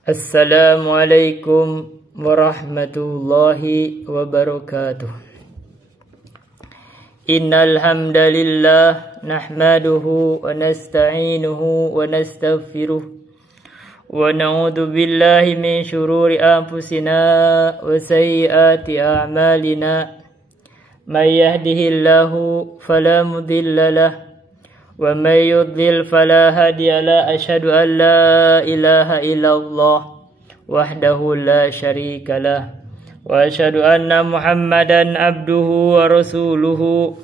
Assalamualaikum warahmatullahi wabarakatuh. Innal hamdalillah nahmaduhu wa nasta'inuhu wa nastaghfiruh wa na'udzu billahi min shururi anfusina wa sayyiati a'malina. May yahdihillahu fala mudilla lahu wa may yudlil fala hadiya lahu. Asyhadu an la ilaha illallah wahdahu la syarika lah wa asyhadu anna Muhammadan abduhu wa rasuluhu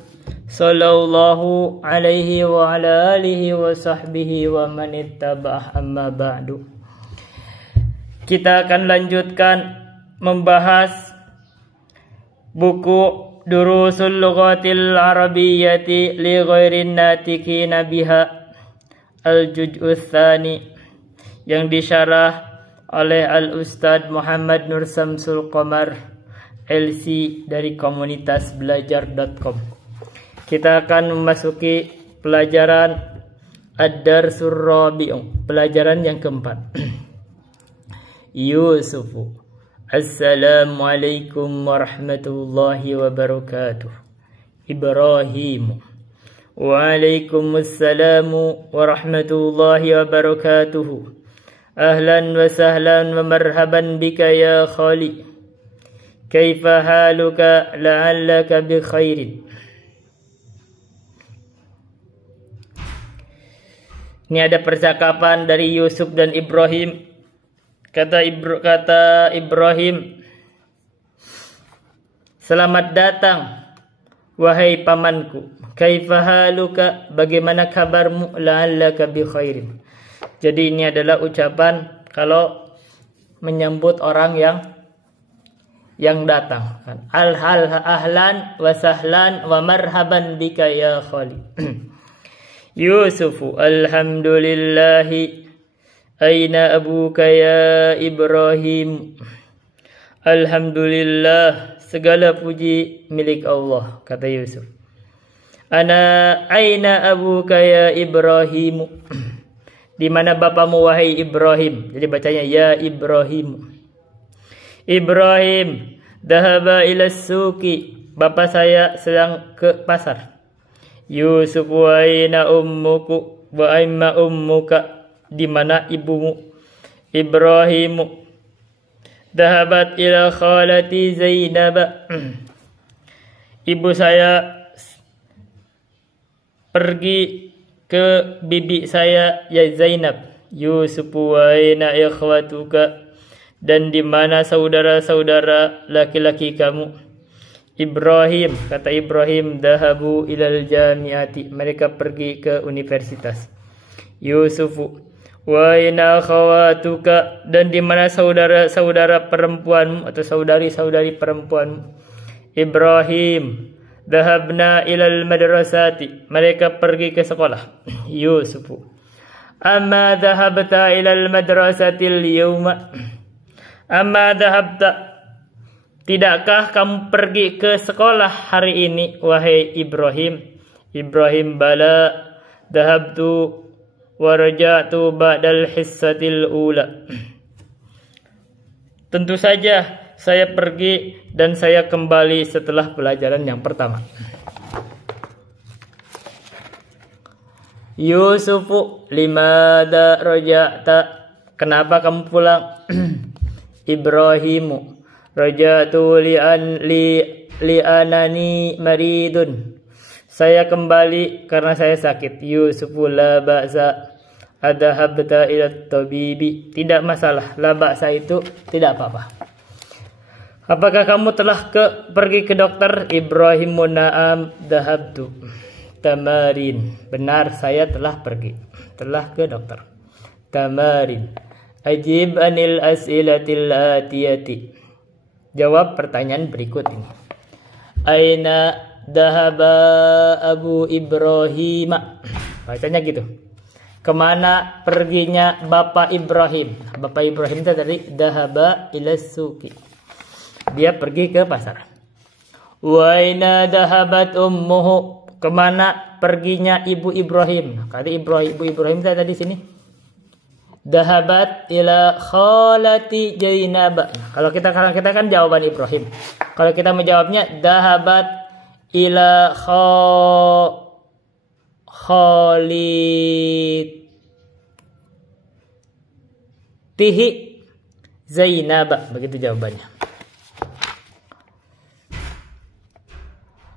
sallallahu alaihi wa ala alihi wa sahbihi wa man ittaba'ah, amma ba'du. Kita akan lanjutkan membahas buku Durusul Lughatil Arabiyyati li ghairin natikina biha al-juz'us tsani, yang disyarah oleh Al-Ustadz Muhammad Nur Samsul Qamar LC dari komunitas belajar.com. Kita akan memasuki pelajaran Ad-Darsur Rabi'u, pelajaran yang keempat. Yusufu. Assalamualaikum warahmatullahi wabarakatuh. Ibrahim. Waalaikumsalam warahmatullahi wabarakatuh. Ahlan wa sahlan wa marhaban bika ya khali. Kaifa haluka la'allaka bi khairin. Ini ada percakapan dari Yusuf dan Ibrahim. Kata Ibrahim, selamat datang wahai pamanku. Kaifa haluka, bagaimana kabarmu? La'allaka bi khairin. Jadi ini adalah ucapan kalau menyambut orang yang datang. Ahlan wa sahlan wa marhaban bika ya khali. Yusufu, alhamdulillahi. Aina abuka ya Ibrahim. Alhamdulillah, segala puji milik Allah, kata Yusuf. Aina abuka ya Ibrahim. Di mana bapamu wahai Ibrahim? Jadi bacanya ya Ibrahim. Ibrahim dhahaba ila suqi. Bapak saya sedang ke pasar. Yusuf wa aina ummuku wa aina ummuka. Di mana ibumu? Ibrahim dhahabat ila khalati Zainab. Ibu saya pergi ke bibi saya ya Zainab. Yusuf wa aina ikhwatuka. Dan di mana saudara-saudara laki-laki kamu? Ibrahim, kata Ibrahim, dhahabu ilal jamiati. Mereka pergi ke universitas. Yusufu wa aina akhawatuka. Dan di mana saudara-saudara perempuanmu atau saudari-saudari perempuanmu? Ibrahim dhahabna ilal madrasati. Mereka pergi ke sekolah. Yusufu amma dhahabta ilal madrasati al-yawma. Amma dhahabta, tidakkah kamu pergi ke sekolah hari ini wahai Ibrahim? Ibrahim bala dhahabtu wa raja'tu ba'dal hissatil ula. Tentu saja saya pergi dan saya kembali setelah pelajaran yang pertama. Yusufu limada raja'ta. Kenapa kamu pulang? Ibrahimu raja'tu li'anani maridun. Saya kembali karena saya sakit. Yusufu la ba'sa adhabta ila tabibi. Tidak masalah. La ba'sa itu tidak apa-apa. Apakah kamu telah pergi ke dokter? Ibrahimu na'am dhahabtu tamarin. Benar, saya telah pergi. Telah ke dokter. Tamarin. Ajib anil as'ilatil atiyati. Jawab pertanyaan berikut ini. Aina dhahaba Abu Ibrahim. Bacanya gitu. Kemana perginya Bapak Ibrahim? Bapak Ibrahim itu tadi dhahaba ila suqi. Dia pergi ke pasar. Wa aina dhahabat ummuhu. Kemana perginya ibu Ibrahim? Kata ibu Ibrahim tadi sini. Dahabat ila khalati Zainab. Kalau kita kan jawaban Ibrahim. Kalau kita menjawabnya dahabat ila khalitihi Zainab. Begitu jawabannya.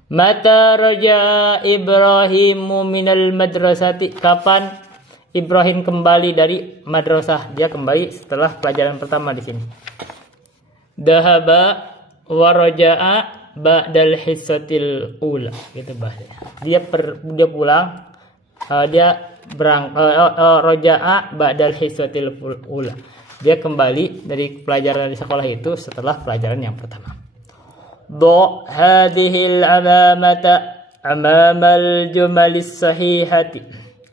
Mata raja Ibrahimu minal madrasati. Kapan Ibrahim kembali dari madrasah? Dia kembali setelah pelajaran pertama di sini. Dahaba wa raja'a ba'dal hissatil ula. Gitu bahasanya. Dia pulang. Dia raja'a ba'dal hissatil ula. Dia kembali dari pelajaran di sekolah itu setelah pelajaran yang pertama. Do hadhil alamata amamal jumalis sahihati.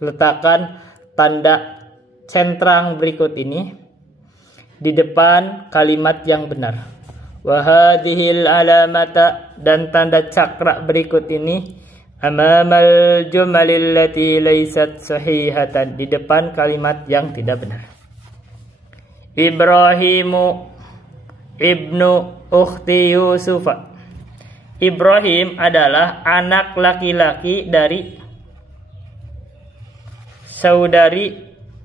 Letakkan tanda centrang berikut ini di depan kalimat yang benar. Wa hadhil alamata, dan tanda cakra berikut ini amamal jumalil lati laysat sahihatan, di depan kalimat yang tidak benar. Ibrahimu ibnu ukhti Yusufa. Ibrahim adalah anak laki-laki dari saudari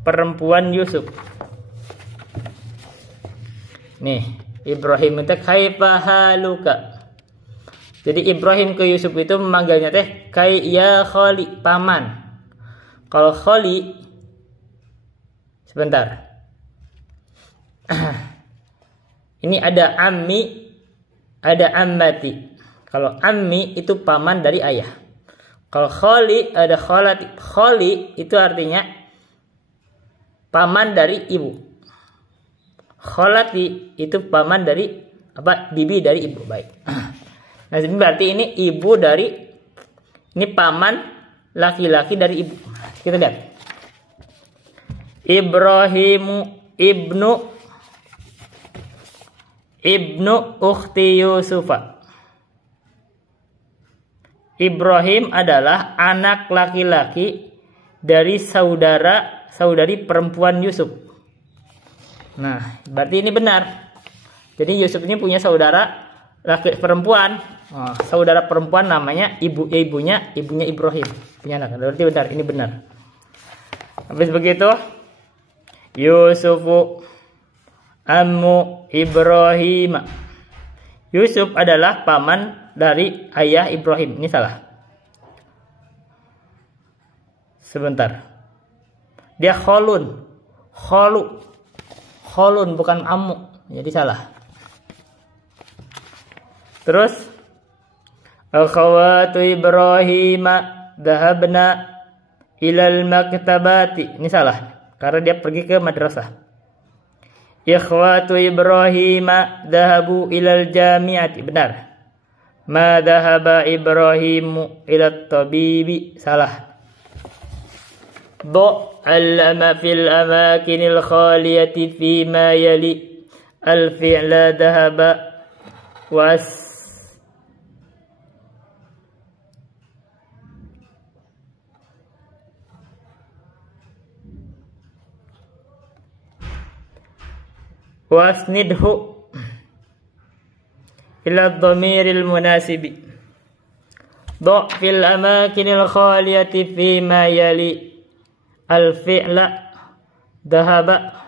perempuan Yusuf. Nih, Ibrahim itu kaifa haluka. Jadi Ibrahim ke Yusuf itu memanggilnya teh kai ya khali, paman. Kalau khali, sebentar. Ini ada ammi, ada ammati. Kalau ammi itu paman dari ayah. Kalau khali ada kholati. Khali itu artinya paman dari ibu. Kholati itu paman dari bibi dari ibu. Baik. Nah, berarti ini ibu dari, ini paman laki-laki dari ibu. Kita lihat. Ibrahimu ibnu ukhti Yusufa. Ibrahim adalah anak laki-laki dari saudari perempuan Yusuf. Nah, berarti ini benar. Jadi Yusuf ini punya saudara laki perempuan. Oh, saudara perempuan namanya ibunya Ibrahim. Punya anak. Berarti benar, ini benar. Habis begitu, Yusufu ammu Ibrahim. Yusuf adalah paman dari ayah Ibrahim. Ini salah. Sebentar. Dia kholun bukan ammu. Jadi salah. Terus akhawatu Ibrahim dhahabna ilal maktabati. Ini salah. Karena dia pergi ke madrasah. Ikhwatu Ibrahim dhahabu ilal jami'ati. Benar. Ma dhahaba Ibrahimu ilat tabibi. Salah. Do allama fil amakinil khaliyati fima yali al fi'la dhahaba wasnidhu ila dhamiril munasibi. Do fil amakinil khaliyati fima yali al fi'la dhahaba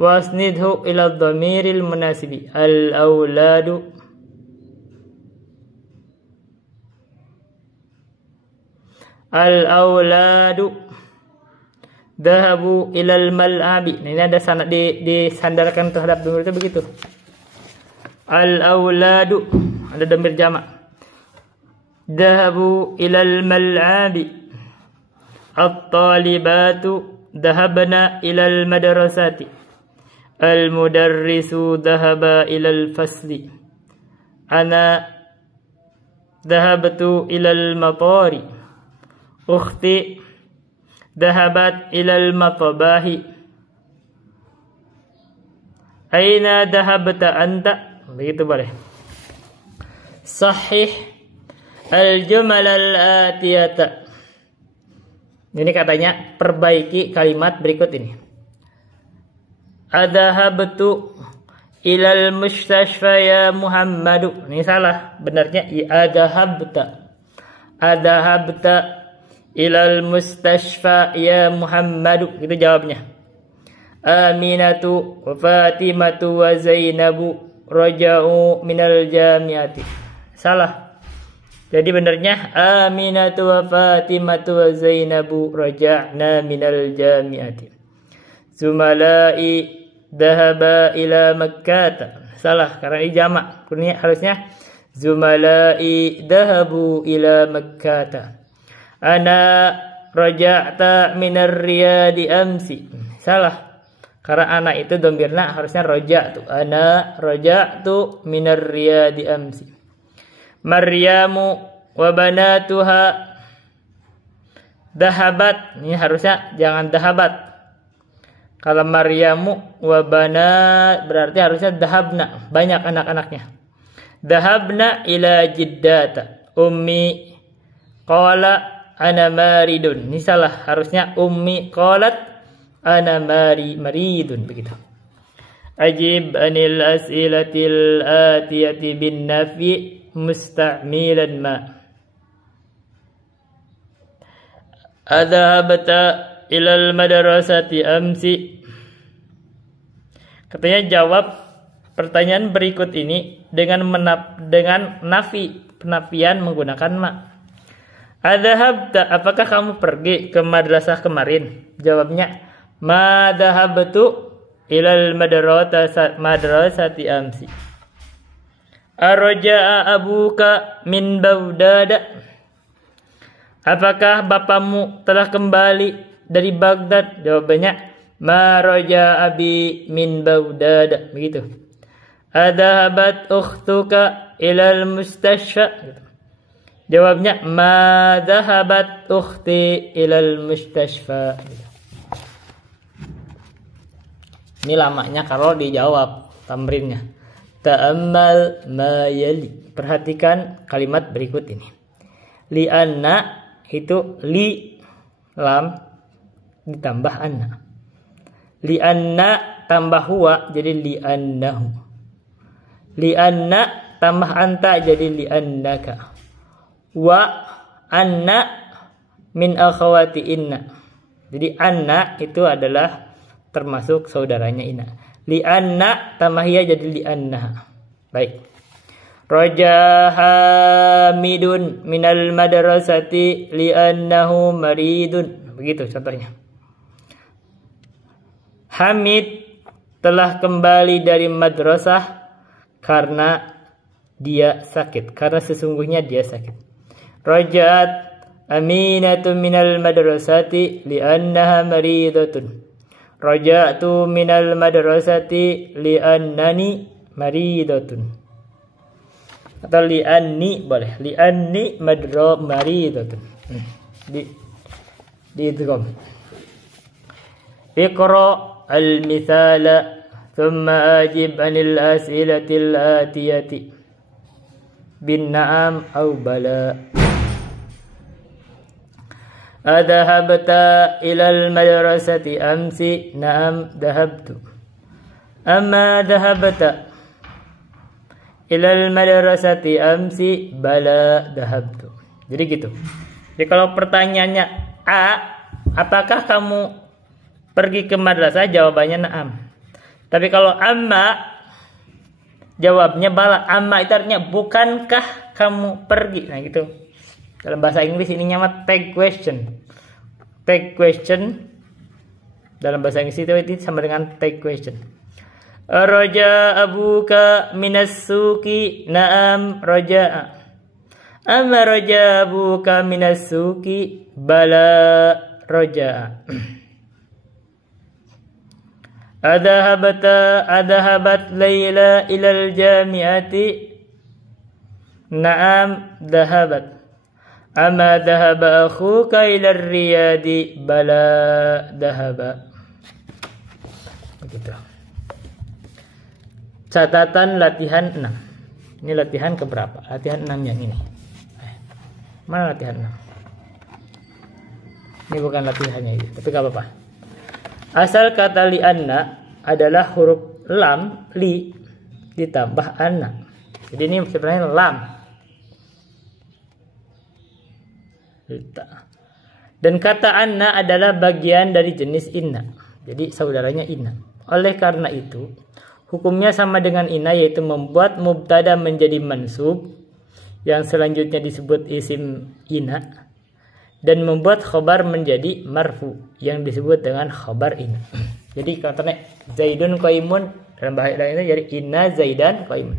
wasnidhu ila dhamiril munasibi. Al auladu dhahabu ilal mal'abi. Ini ada sanad disandarkan terhadap dhamir itu begitu. Al auladu ada dhamir jamak. Dhahabu ilal mal'abi. At-talibatu dhahabna ilal madrasati. Al mudarrisu dhahaba ilal fasli. Ana dhahabtu ilal matari. Ukhti dhahabat ilal matbahi. Aina dhahabta anta. Begitu boleh. Sahih al-jumal al-atiyata. Ini katanya perbaiki kalimat berikut ini. Adhabtu ilal mustashfa ya Muhammadu. Ini salah. Benarnya adhabta. Adhabta ilal mustashfa ya Muhammadu. Itu jawabnya. Aminatu wa Fatimatu wa Zainabu raja'u minal jami'ati. Salah. Jadi benarnya Aminatu wa Fatimatu wa Zainabu raja'na minal jami'ati. Zumalai dhahaba ila Makkah. Salah karena ini jamak. Harusnya Zumalai dhahabu ila Makkah. Ana raja'ta minar riyadi amsi. Salah. Karena anak itu domirna harusnya raja'tu. Ana raja'tu minar riyadi amsi. Maryamu wa banatuha dahabat. Ini harusnya jangan dahabat. Kalau Maryamu wa banat berarti harusnya dahabna, banyak anak-anaknya. Dahabna ila jiddata. Ummi qala ana maridun. Ini salah, harusnya ummi qalat ana maridun begitu. Ajib anil as'ilatil atiyati bin nafi musta'milan ma. Adhabta ilal madrasati amsi. Katanya jawab pertanyaan berikut ini dengan nafi, penafian menggunakan ma. Adhabta, apakah kamu pergi ke madrasah kemarin? Jawabnya ma dhahabtu ilal madrasati amsi. Arja'a abuka min Baghdad. Apakah bapamu telah kembali dari Baghdad? Jawabannya ma raja'a abi min Baghdad. Begitu. Adhabat ukhtuka ilal mustashfa. Jawabnya ma dhahabat ukhti ilal mustashfa. Ini lamanya kalau dijawab tamrinnya. Ta'ammal ma yali. Perhatikan kalimat berikut ini. Li anna itu li lam ditambah anna. Li anna tambah huwa jadi li annahu. Li anna tambah anta jadi li annaka. Wa anna min akhawati inna. Jadi anna itu adalah termasuk saudaranya inna. Li anna tambah ya jadi li annaha. Baik. Raja Hamidun minal madrasati li annahu maridun. Begitu contohnya. Hamid telah kembali dari madrasah karena dia sakit. Karena sesungguhnya dia sakit. Raja'at Aminatu minal madrasati li annaha maridatun. Raja'tu minal madrasati li annani maridatun. Atau li anni boleh. Li anni maridatun. Di idgham. Iqra al-mithala thumma ajib 'anil as'ilatil atiyati bin na'am aw bala. Adhabta ilal madrasati amsi? Na'am dhahabtu. Amma dhahabta ilal madrasati amsi? Bala dhahabtu. Jadi gitu. Jadi kalau pertanyaannya A, apakah kamu pergi ke madrasah? Jawabannya na'am. Tapi kalau amma, jawabnya bala. Amma itu artinya bukankah kamu pergi? Nah gitu. Dalam bahasa Inggris ini nama tag question. Tag question dalam bahasa Inggris itu sama dengan tag question. Raja abuka minas suki? Na'am raja'a. Amma raja abuka minas suki? Bala raja'a. Adhabat Layla ilal jami'ati? Na'am dhahabat. Amma dhahaba akhuka ila riyadi? Bala dhahaba. Begitu. Catatan latihan 6. Ini latihan keberapa? Latihan 6 yang ini. Mana latihan 6? Ini bukan latihannya itu, tapi gak apa-apa. Asal kata li'anna adalah huruf lam, li, ditambah anna. Jadi ini sebenarnya lam. Dan kata anna adalah bagian dari jenis inna. Jadi saudaranya inna. Oleh karena itu, hukumnya sama dengan inna, yaitu membuat mubtada menjadi mansub, yang selanjutnya disebut isim inna, dan membuat khobar menjadi marfu, yang disebut dengan khobar inna. Jadi katanya Zaidun qaimun, dalam bahasa lainnya jadi inna Zaidan qaimun.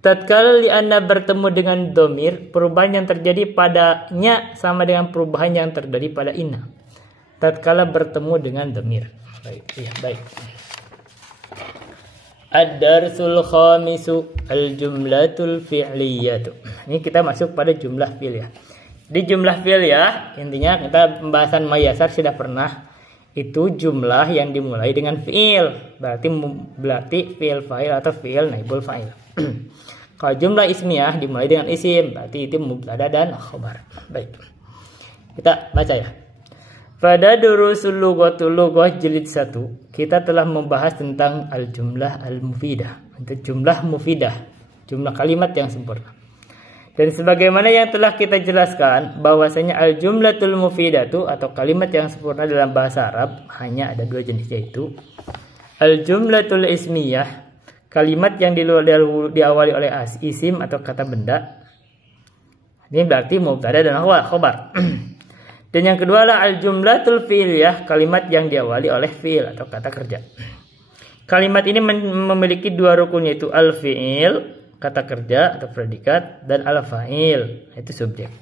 Tatkala li'anna bertemu dengan domir, perubahan yang terjadi padanya sama dengan perubahan yang terjadi pada inna tatkala bertemu dengan domir. Baik, ya, baik. Ad-darsul khamisu al-jumlatul fi'liyatu. Ini kita masuk pada jumlah fi'liyah. Di jumlah fi'liyah, intinya kita pembahasan mayasar sudah pernah. Itu jumlah yang dimulai dengan fi'il. Berarti fi'il fa'il atau fi'il naibul fa'il. Kalau jumlah ismiyah dimulai dengan isim, berarti itu mubtada dan khobar. Baik. Kita baca ya. Pada durusul lughatul lughah jilid 1, kita telah membahas tentang al-jumlah al-mufidah. Itu jumlah mufidah, jumlah kalimat yang sempurna. Dan sebagaimana yang telah kita jelaskan, bahwasanya al-jumlatul mufidatu atau kalimat yang sempurna dalam bahasa Arab hanya ada dua jenis, yaitu al-jumlatul ismiyah, kalimat yang diawali oleh isim atau kata benda. Ini berarti mubtada dan khobar. Dan yang kedua adalah al-jumlatul fi'liyah, kalimat yang diawali oleh fi'il atau kata kerja. Kalimat ini memiliki dua rukun, yaitu al-fi'il, kata kerja atau predikat, dan al-fa'il, itu subjek,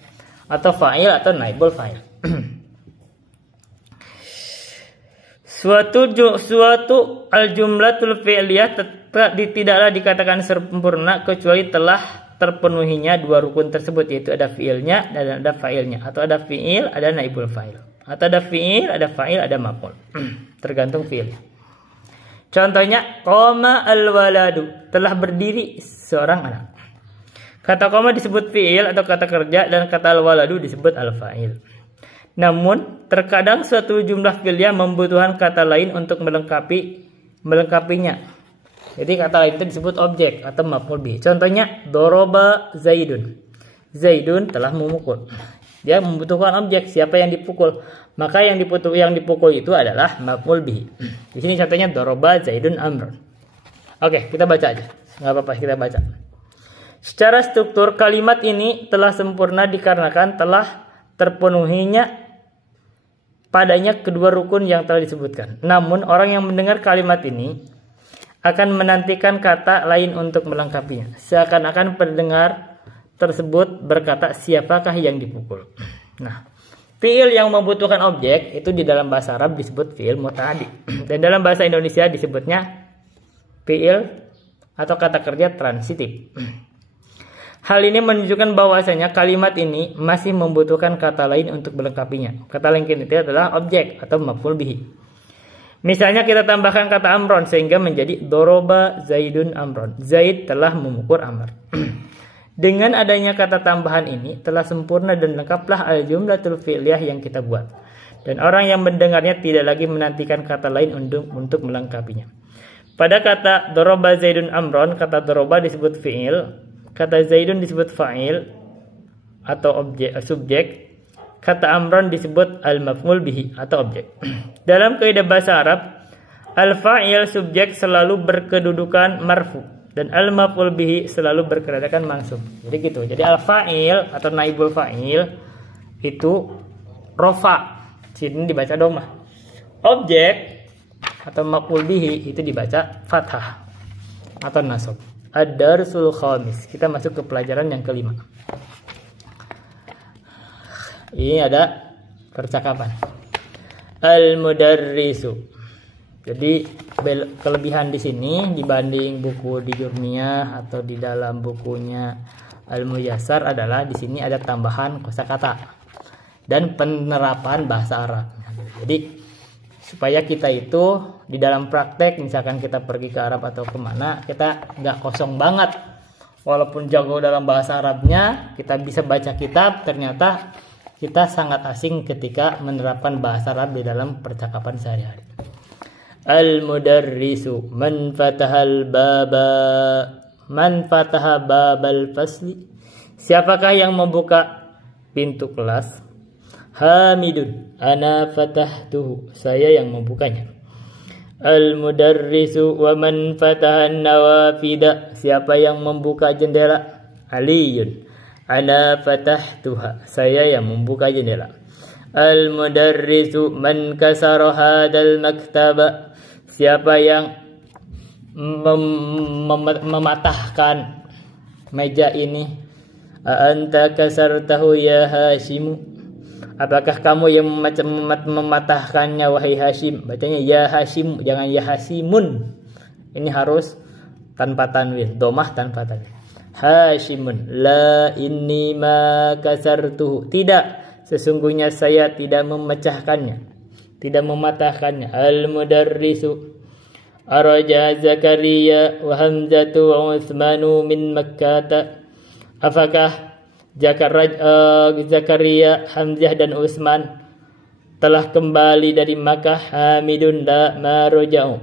atau fa'il atau naibul fa'il. Suatu al-jumlatul fi'liyah tidaklah dikatakan sempurna kecuali telah terpenuhinya dua rukun tersebut, yaitu ada fi'ilnya dan ada fa'ilnya, atau ada fi'il, ada naibul fa'il, atau ada fi'il, ada fa'il, ada maf'ul. Tergantung fi'ilnya. Contohnya, qoma al-waladu, telah berdiri seorang anak. Kata qoma disebut fi'il atau kata kerja, dan kata al-waladu disebut al-fa'il. Namun, terkadang suatu jumlah fi'liyah membutuhkan kata lain untuk melengkapinya. Jadi kata lain itu disebut objek atau maf'ul bih. Contohnya, doroba Zaidun. Zaidun telah memukul. Dia membutuhkan objek, siapa yang dipukul. Maka yang dipukul itu adalah maf'ul bih. Di sini contohnya doroba Zaidun Amrun. Oke, kita baca aja. Nggak apa-apa, kita baca. Secara struktur kalimat ini telah sempurna dikarenakan telah terpenuhinya padanya kedua rukun yang telah disebutkan. Namun orang yang mendengar kalimat ini akan menantikan kata lain untuk melengkapinya. Seakan-akan pendengar tersebut berkata, siapakah yang dipukul? Nah, fi'il yang membutuhkan objek itu di dalam bahasa Arab disebut fi'il muta'addi. Dan dalam bahasa Indonesia disebutnya fi'il atau kata kerja transitif. Hal ini menunjukkan bahwasanya kalimat ini masih membutuhkan kata lain untuk melengkapinya. Kata lain itu adalah objek atau maf'ul bihi. Misalnya kita tambahkan kata Amron sehingga menjadi doroba Zaidun Amron. Zaid telah memukul Amr. Dengan adanya kata tambahan ini telah sempurna dan lengkaplah al-jumlatul fi'liyah yang kita buat. Dan orang yang mendengarnya tidak lagi menantikan kata lain untuk melengkapinya. Pada kata doroba Zaidun Amron, kata doroba disebut fi'il, kata Zaidun disebut fa'il atau subjek. Kata Amron disebut al-maf'ul bihi atau objek. Dalam kaidah bahasa Arab, al-fa'il subjek selalu berkedudukan marfu dan al-maf'ul bihi selalu berkedudukan mansub. Jadi gitu. Jadi al-fa'il atau naibul fa'il itu rofa. Sini dibaca dhamma. Objek atau maf'ul bihi itu dibaca fathah atau nasab. Ad-darsul khamis. Kita masuk ke pelajaran yang kelima. Ini ada percakapan. Al-mudarrisu. Jadi kelebihan di sini dibanding buku di Jurmiyah atau di dalam bukunya Al-Muyassar adalah di sini ada tambahan kosakata dan penerapan bahasa Arab. Jadi supaya kita itu di dalam praktek, misalkan kita pergi ke Arab atau kemana, kita nggak kosong banget. Walaupun jago dalam bahasa Arabnya, kita bisa baca kitab, ternyata kita sangat asing ketika menerapkan bahasa Arab di dalam percakapan sehari-hari. Al-mudarrisu man fatahal baba man fataha babal fasli. Siapakah yang membuka pintu kelas? Hamidun ana fatahtuhu, saya yang membukanya. Al-mudarrisu wa man fatahan nawafida, siapa yang membuka jendela? Aliyun ana fatahtuha, saya yang membuka jendela. Al-mudarrisu man kasara hadal maktaba, siapa yang mematahkan meja ini? Anta kasartahu ya Hashimu, apakah kamu yang mematahkannya wahai Hashim? Bacanya ya Hashim, jangan ya Hashimun. Ini harus tanpa tanwin, domah tanpa tanwin. Hashimun la inni ma kasartuhu, tidak, sesungguhnya saya tidak memecahkannya, tidak mematahkannya. Al-mudarrisu araja Zakaria wa Hamzatu wa Utsmanu min Makkah, apakah Zakaria, Hamzah dan Utsman telah kembali dari Makkah? Hamidun la maruja'u,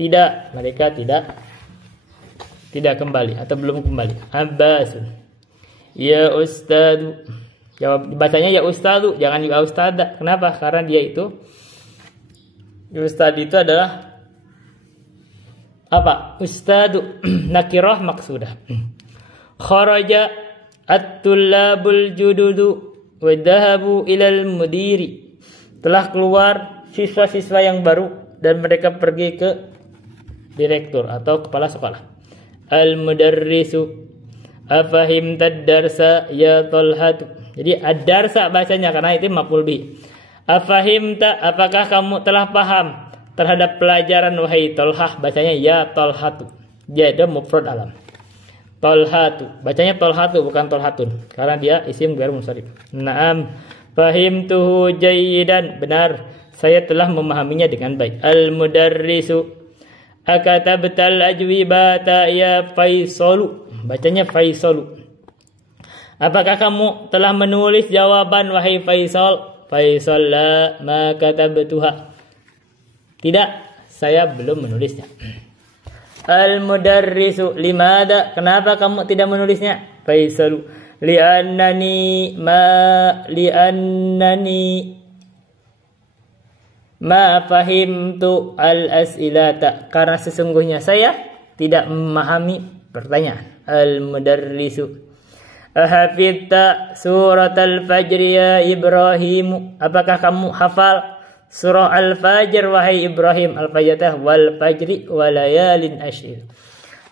tidak, mereka tidak kembali atau belum kembali. Abbasun ya ustadu, jawab bacanya ya ustadu, jangan ya ustada. Kenapa? Karena dia itu ustad itu adalah apa? Ustadu nakirah maksudah. Kharaja at-tullabul jududu wa dhahabu ilal mudiri, telah keluar siswa-siswa yang baru dan mereka pergi ke direktur atau kepala sekolah. Al-mudarrisu afahimtad darsa ya Talhatu, jadi ad-darsa bacanya karena itu maf'ul bi. Afahimta, apakah kamu telah paham terhadap pelajaran wahai Talhah? Bacanya ya Talhatu, dia ada mufrad alam. Talhatu, bacanya Talhatu bukan Talhatun karena dia isim ghair munsharif. Naam fahimtuhu jayyidan, benar, saya telah memahaminya dengan baik. Al-mudarrisu akatabtal ajwibata ya Faisalu, bacanya Faisalu, apakah kamu telah menulis jawaban wahai Faisal? Faisal la ma katabtuha, tidak, saya belum menulisnya. Al-mudarrisu limada, kenapa kamu tidak menulisnya? Faisalu li'annani ma fahimtu al-as'ilata, karena sesungguhnya saya tidak memahami pertanyaan. Al-mudarrisu ahafidta surat al-fajr ya Ibrahim, apakah kamu hafal surah al-fajr wahai Ibrahim? Al-fajr wal fajri walayalin ashir,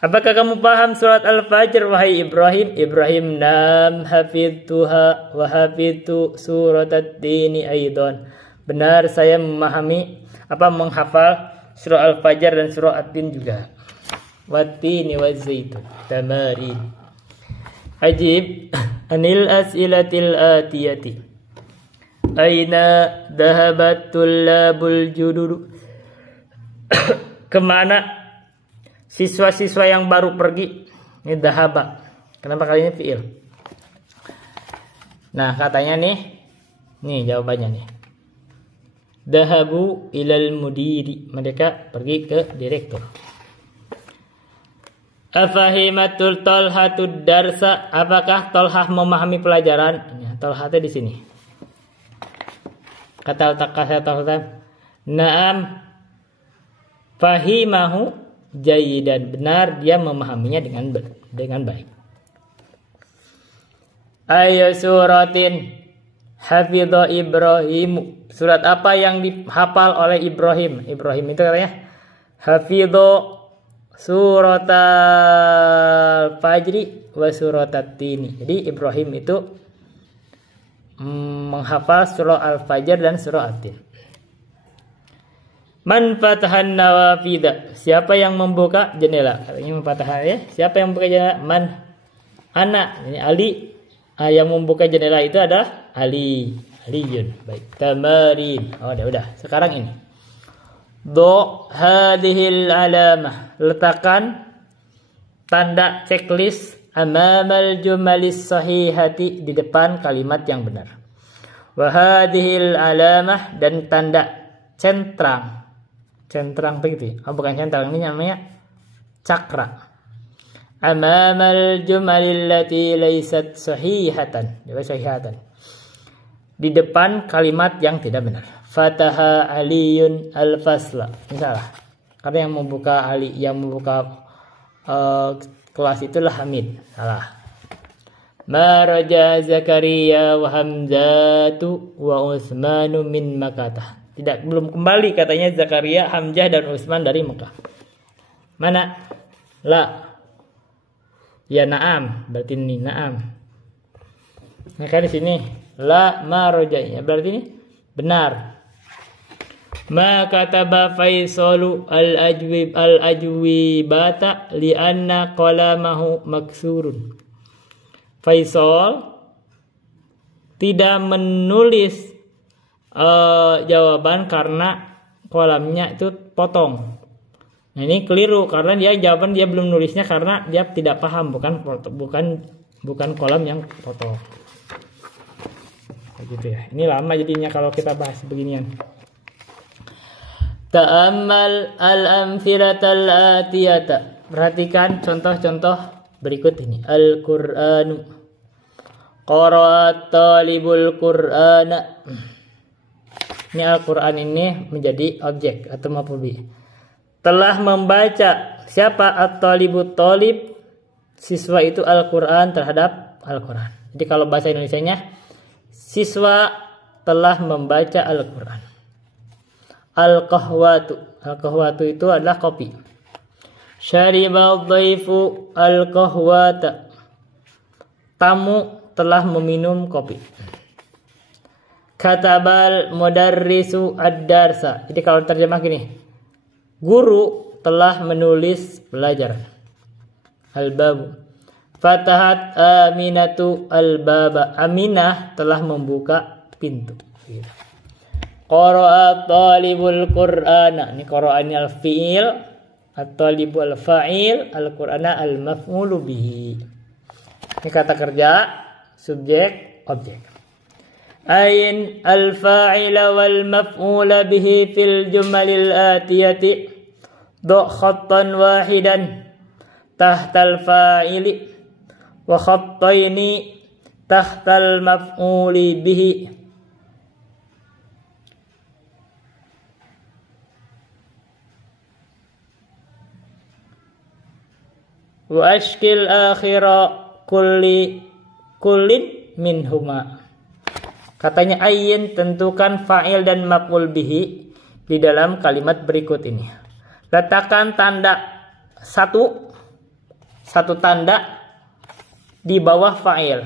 apakah kamu paham surat al-fajr wahai Ibrahim? Ibrahim nam hafidtuha wa hafidtu surat ad-dini aidan, benar, saya memahami menghafal surah al-fajr dan surah ad-din juga. Wattini wazaitun tamarin. Ajib anil as'ilatil atiyati, aina dhahabat tullabul judud, kemana siswa-siswa yang baru pergi? Ini dhahaba, kenapa kali ini fi'il? Nah katanya nih jawabannya nih, dhahabu ilal mudiri, mereka pergi ke direktur. Afahimatul Talhatud darsa, apakah Talhah memahami pelajaran? Talhah di sini. Kata Talhah, na'am fahimahu jayyidan, benar, dia memahaminya dengan baik. Ayo suratin hafidha Ibrahim, surat apa yang dihafal oleh Ibrahim? Ibrahim itu katanya hafidha surat al-fajri wa surat at-tini. Jadi Ibrahim itu menghafal surah al-fajr dan surah at-tin. Man fatahan nawafida, siapa yang membuka jendela? Katanya memfatahan ya. Siapa yang membuka jendela? Man, ana, ini Ali. Yang membuka jendela itu adalah Ali. Aliyun. Baik. Tamarin. Oh, udah. Sekarang ini. Do hadhil alamah, letakkan tanda checklist amamal jumalis sahihati, di depan kalimat yang benar. Wa hadhil alamah, dan tanda centrang. Centrang begitu. Oh, bukan centrang, ini namanya cakra. Amamal jumalil lati laysat sahihatan. Di depan kalimat yang tidak benar. Fataha Aliyun al-fasla. Misalnya, karena yang membuka kelas itulah Hamid. Salah. Maraja Zakaria wa Hamzatu wa Utsmanu min Makkah. Belum kembali katanya Zakaria, Hamzah dan Utsman dari Mekah. Mana? La. Ya na'am, berarti ini na'am. Maka di sini la marajanya berarti ini benar. Ma kataba Faisalu al-ajwibata li'anna qalamahu maksurun. Faisal tidak menulis jawaban karena kolamnya itu potong. Nah, ini keliru karena jawaban dia belum nulisnya karena dia tidak paham, bukan kolam yang potong. Gitu ya. Ini lama jadinya kalau kita bahas beginian. Ta'ammal al-amthiratal atiyata. Perhatikan contoh-contoh berikut ini. Al-Qur'anu. Qara'at talibul Qur'ana. Ini Al-Qur'an ini menjadi objek atau maf'ul bih. Telah membaca. Siapa at-talibut talib? Siswa itu Al-Qur'an terhadap Al-Qur'an. Jadi kalau bahasa Indonesianya, siswa telah membaca Al-Qur'an. Al-qahwatu. Al-qahwatu itu adalah kopi. Syaribal dhaifu al-qahwata. Tamu telah meminum kopi. Katabal mudarrisu ad-darsa. Jadi kalau terjemah gini, guru telah menulis pelajaran. Al-babu. Fatahat Aminatu al-baba. Aminah telah membuka pintu. Qara'a talibul Qur'ana. Ini qara'a al-fi'il, at-talibu al-fa'il, al-Qur'ana al-maf'ulu bihi. Ini kata kerja, subjek, objek. Ain al-fa'ila wal maf'ula bihi fil jumalil atiyati. Do' khattan wahidan tahtal fa'ili wa khattaini tahtal maf'uli bihi. Wa ashkil akhira kullin minhuma. Katanya ayin, tentukan fa'il dan maf'ul bihi di dalam kalimat berikut ini. Letakkan tanda satu tanda di bawah fa'il.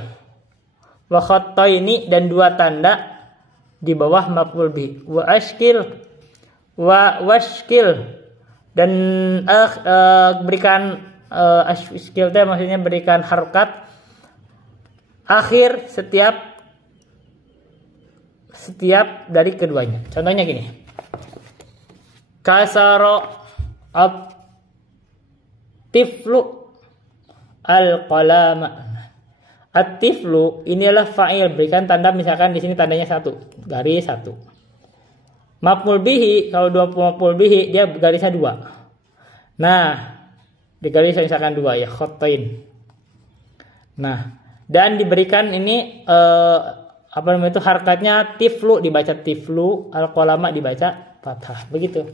Wa khattaini, dan dua tanda di bawah maf'ul bihi. Wa ashkil dan berikan ashkil itu maksudnya berikan harokat akhir setiap dari keduanya. Contohnya gini. Kasaro at-tiflu al-qalama. At-tiflu ini adalah fa'il, berikan tanda, misalkan di sini tandanya satu, garis satu. Maf'ul bihi, kalau dua maf'ul bihi dia garisnya dua. Nah, di garis misalkan dua ya, khatain. Nah, dan diberikan ini harakatnya tiflu, dibaca tiflu, al-qalama dibaca fathah, begitu.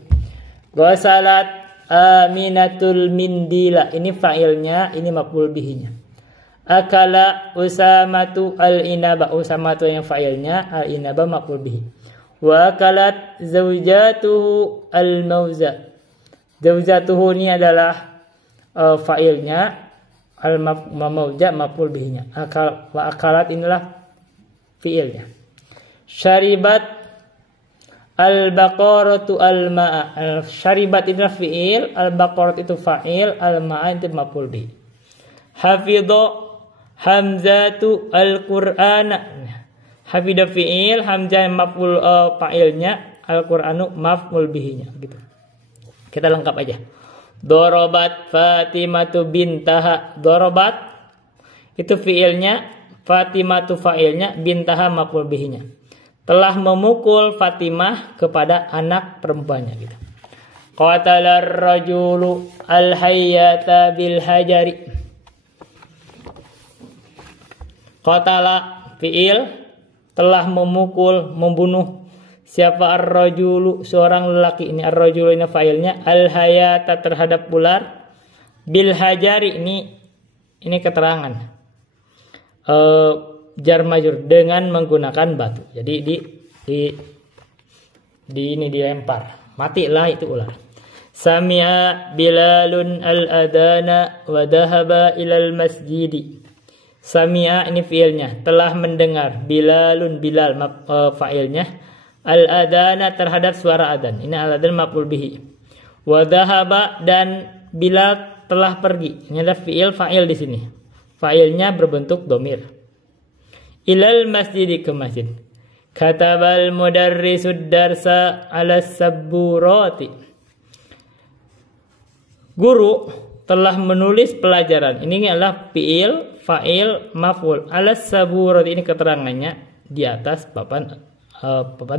Ghasalat Aminatul mindila, ini fa'ilnya, ini maf'ul bihinya. Akala Usamatu al-inaba, Usamatu yang fa'ilnya, al-inaba maf'ul bihi. Wa akalat zaujatuhu al-mauza. Zaujatuhu ini adalah fa'ilnya, al-mauza maf'ul bihinya. Wa akalat inilah fi'ilnya. Syaribat al-baqaratu al-ma'a. Syaribat itu fi'il, al-baqarat itu fa'il, al-ma'a itu maf'ul bihi. Hafidha Hamzatu al-Qur'ana. Hafidha fi'il, Hamzah maf'ul fa'ilnya, al-Qur'anu maf'ul bihinya, gitu. Kita lengkap aja. Dorobat Fatimatu bintaha. Dorobat itu fi'ilnya, Fatimatu fa'ilnya, bintaha maf'ul bihinya. telah memukul Fatimah kepada anak perempuannya gitu. Qatalar rajulu al-hayyata bil hajari. Qatala fi'il telah memukul, membunuh siapa ar-rajulu seorang lelaki. Ini ar-rajulu ini fa'ilnya, al-hayata terhadap ular, bil hajari ini keterangan. Jar majrur dengan menggunakan batu. Jadi ini dilempar. Matilah itu ular. Sami'a Bilalun al-adana wa dhahaba ilal masjidi. Sami'a ini fiilnya, telah mendengar. Bilal fa'ilnya. Al-adana terhadap suara adzan. Ini al-adzan maf'ul bihi. Wa dhahaba dan Bilal telah pergi. Ini ada fiil fa'il di sini. Fa'ilnya berbentuk domir. Ilal masjidi ke masjid. Katabal mudarrisud darsa ala sabburati. Guru telah menulis pelajaran. Ini adalah fiil, fa'il, maf'ul. Ala sabburati ini keterangannya di atas papan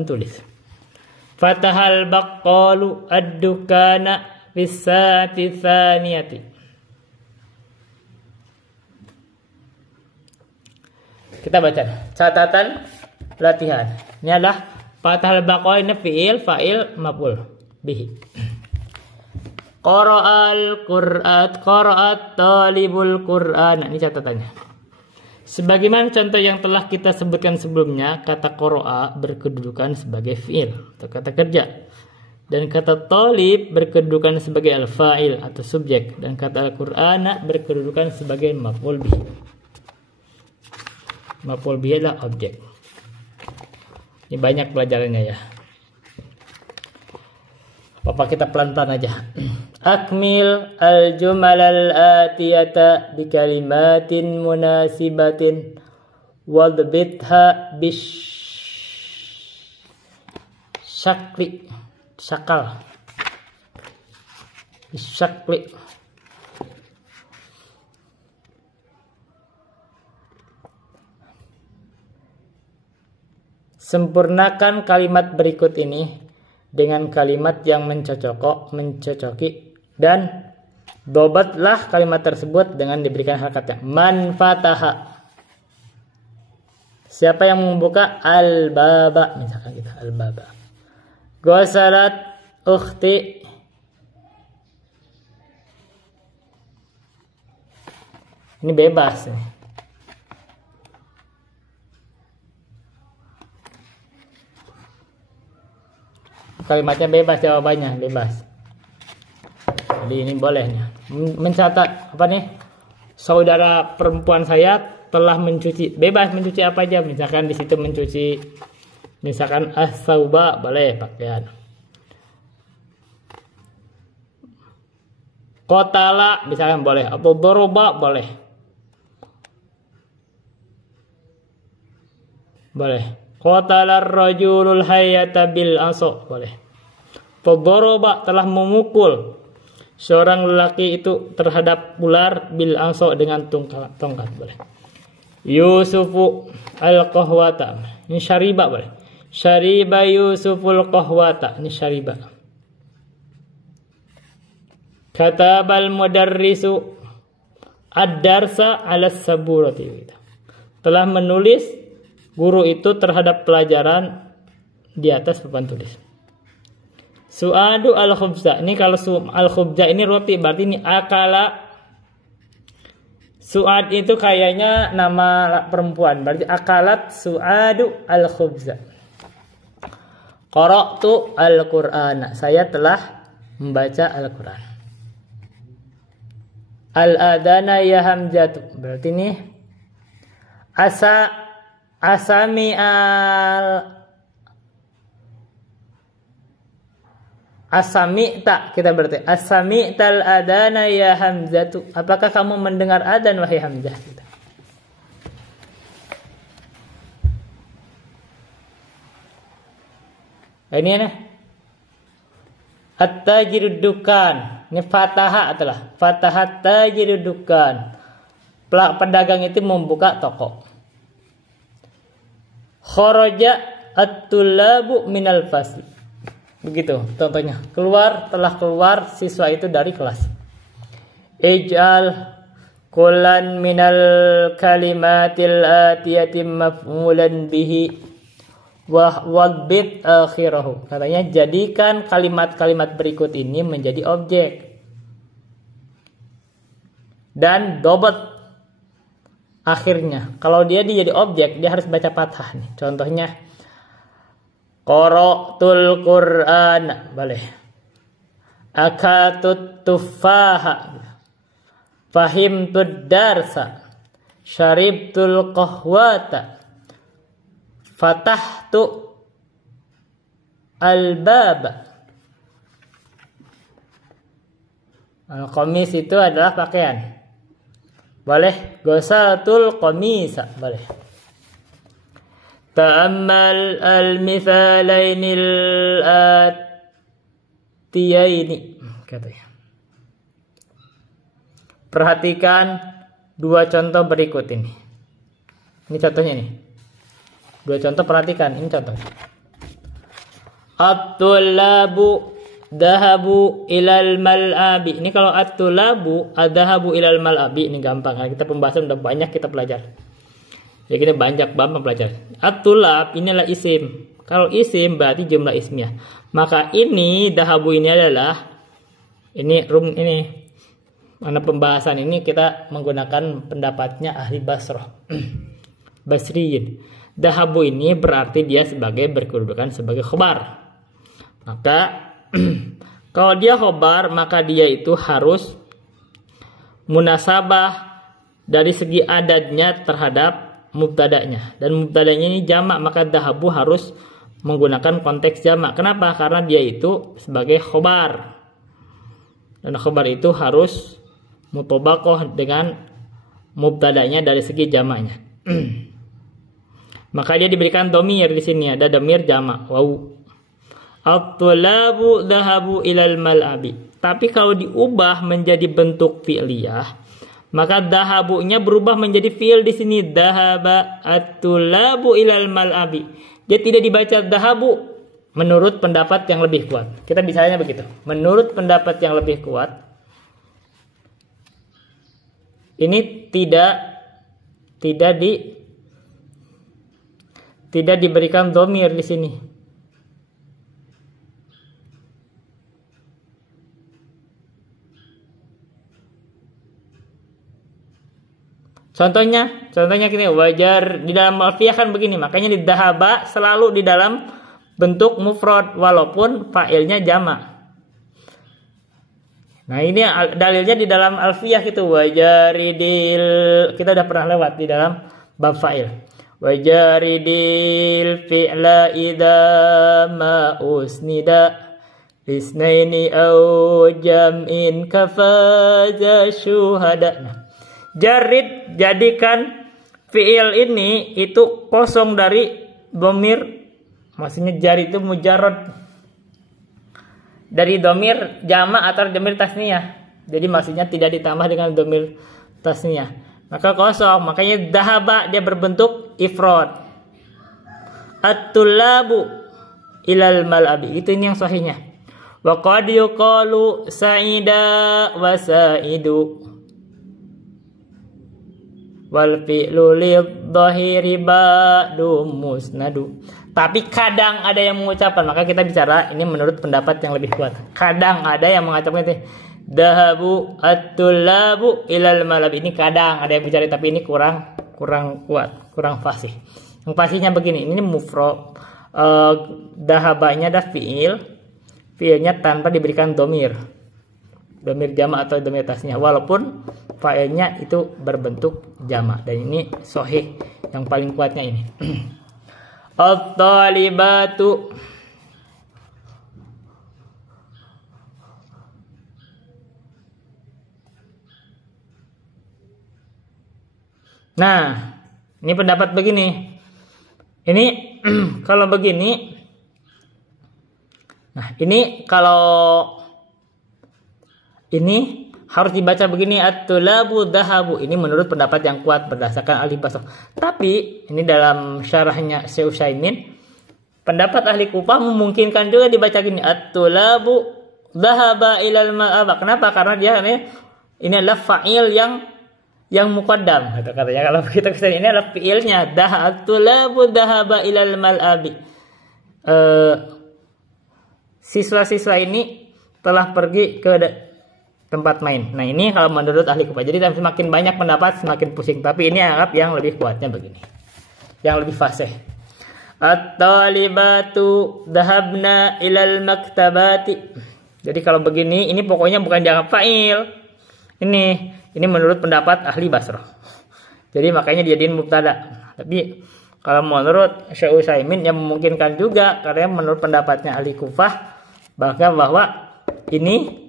tulis. Fatahal baqqalu ad-dukana fis saati tsaniyati. Kita baca catatan latihan. Ini adalah fatahal baqqal ini fiil, fa'il, maf'ul bihi. Qara'al qara'at talibul Qur'an. Ini catatannya. Sebagaimana contoh yang telah kita sebutkan sebelumnya, kata qara'a berkedudukan sebagai fiil atau kata kerja. Dan kata talib berkedudukan sebagai al-fa'il atau subjek. Dan kata al-Qur'ana berkedudukan sebagai maf'ul bihi. Maf'ul bihi adalah objek. Ini banyak pelajarannya ya. Apa kita pelan-pelan aja. Akmil al-jumal al-atiyata bi kalimatin munasibatin wadbitha bisyakli syakal bisyakli. Sempurnakan kalimat berikut ini dengan kalimat yang mencocoki dan dobatlah kalimat tersebut dengan diberikan hakatnya. Man fataha. Siapa yang membuka? Al-baba. Misalkan kita al-baba. Ghasalat ukhti. Ini bebas nih. Kalimatnya bebas, jawabannya bebas. Jadi ini bolehnya. Mencatat apa nih? Saudara perempuan saya telah mencuci. Bebas mencuci apa aja. Misalkan di situ mencuci, misalkan as-sauba boleh pakaian. Qatala misalkan boleh, atau doroba boleh. Boleh. Qatalar rajulul hayyata bil aso boleh. Tadoroba telah memukul seorang lelaki itu terhadap ular bil aso dengan tongkat boleh. Yusufu al-qahwata. Ini syariba boleh. Syariba Yusuful qahwata. Ini syariba. Katabal mudarrisu ad-darsa ala saburati. Telah menulis guru itu terhadap pelajaran di atas papan tulis. Su'adu al-khubza. Ini kalau al-khubza ini roti, berarti ini akala. Su'ad itu kayaknya nama perempuan, berarti akalat su'adu al-khubza. Qara'tu al-Qur'ana. Saya telah membaca Al-Qur'an. Al-adana ya hamzatu. Berarti ini Asami'ta, kita berarti asami'tal adana ya hamzatu. Apakah kamu mendengar adzan wahai Hamzah? Ini nih. At-tajiru dukan. Ini fataha adalah fatahat tajiru dukan. Pedagang itu membuka toko. Kharaja at-tullabu minal fasli. Begitu contohnya. Telah keluar siswa itu dari kelas. Ij'al kullan minal kalimatil atiyati maf'ulan bihi waghbit akhirahu. Katanya jadikan kalimat-kalimat berikut ini menjadi objek. Dan dobet akhirnya. Kalau dia jadi objek, dia harus baca fathah nih. Contohnya qara'tul Qur'an, boleh. Akatut tufaha, fahimtud darsa, syaribtul qahwata, fatahtu al-baba. Al-qamis itu adalah pakaian. Boleh. Ghasaltul qamisa, boleh. Ta'ammal al-mithalainil atiyaini, katanya. Perhatikan dua contoh berikut ini. Ini contohnya nih. Dua contoh, perhatikan. Ini contohnya. At-tullabu dahabu ilal mal'abi. Ini kalau at-tullabu adahabu ilal mal'abi, ini gampang. Kita pembahasan udah banyak kita pelajari. Ya kita banyak banget pelajari. At-tullab inilah isim. Kalau isim berarti jumlah ismiyah. Maka ini dahabu ini adalah ini mana pembahasan ini kita menggunakan pendapatnya ahli Basrah. Basriyin. Dahabu ini berarti dia sebagai berkedudukan sebagai khobar. Maka kalau dia khobar, maka dia itu harus munasabah dari segi adadnya terhadap mubtada'nya. Dan mubtada'nya ini jamak, maka dahabu harus menggunakan konteks jamak. Kenapa? Karena dia itu sebagai khobar. Dan khobar itu harus mutobaqoh dengan mubtada'nya dari segi jamaknya. Maka dia diberikan domir di sini, ada domir jamak. Wow. At-tulabu dahabu ilal mal'abi. Tapi kalau diubah menjadi bentuk fi'liyah, maka dahabunya berubah menjadi fi'il di sini. Dahaba at-tulabu ilal mal'abi. Dia tidak dibaca dahabu menurut pendapat yang lebih kuat. Kita bicaranya begitu. Menurut pendapat yang lebih kuat, ini tidak diberikan domir di sini. Contohnya gini, wajar di dalam alfiyah kan begini, makanya di dahaba selalu di dalam bentuk mufrad walaupun fa'ilnya jamak. Nah ini dalilnya di dalam alfiyah gitu, wajaridil, kita udah pernah lewat di dalam bab fa'il. Wajaridil fi'la idza ma usnida lisnaini au jam'in kafaza syuhada. Nah, jarid, jadikan fi'il ini itu kosong dari domir, maksudnya jarid itu mujarrad dari domir jamak atau domir tasniyah. Jadi maksudnya tidak ditambah dengan domir tasniyah. Maka kosong, makanya dahaba dia berbentuk ifrad. At-tullabu ilal mal'abi. Itu ini yang sahihnya. Wa qad yuqalu sa'ida wa sa'idu. Wal fi'lu lidh-dhahiri ba'du musnadu. Tapi kadang ada yang mengucapkan, maka kita bicara ini menurut pendapat yang lebih kuat. Kadang ada yang mengatakan itu dahabu at-tullabu ilal mal'ab. Ini kadang ada yang bicara, tapi ini kurang kuat, kurang fasih. Yang fasihnya begini, ini mufrad, dahabanya ada fiilnya tanpa diberikan domir jamak atau domir tasnya, walaupun fa'ilnya itu berbentuk jamak. Dan ini sahih, yang paling kuatnya ini. At-talibatu Nah, ini pendapat begini. Ini kalau begini. Nah, ini kalau ini harus dibaca begini, at-tulabu dahabu. Ini menurut pendapat yang kuat berdasarkan ahli Basrah. Tapi ini dalam syarahnya Syekh Utsaimin, pendapat ahli Kufah memungkinkan juga dibaca gini, at-tulabu dhahaba ilal ma'aba. Kenapa? Karena dia ini adalah fa'il yang muqaddam. Katanya kalau kita kesini ini adalah fi'ilnya, at-tulabu dhahaba ilal mal'abi. Siswa-siswa ini telah pergi ke tempat main. Nah, ini kalau menurut ahli Kufah. Jadi semakin banyak pendapat semakin pusing. Tapi ini anggap yang lebih kuatnya begini. Yang lebih fasih. At-talibatu dhahabna ilal maktabati. Jadi kalau begini, ini pokoknya bukan dianggap fa'il. Ini menurut pendapat ahli Basrah. Jadi makanya dijadiin mubtada. Tapi kalau menurut Syekh Utsaimin yang memungkinkan juga, karena menurut pendapatnya ahli Kufah bahwa ini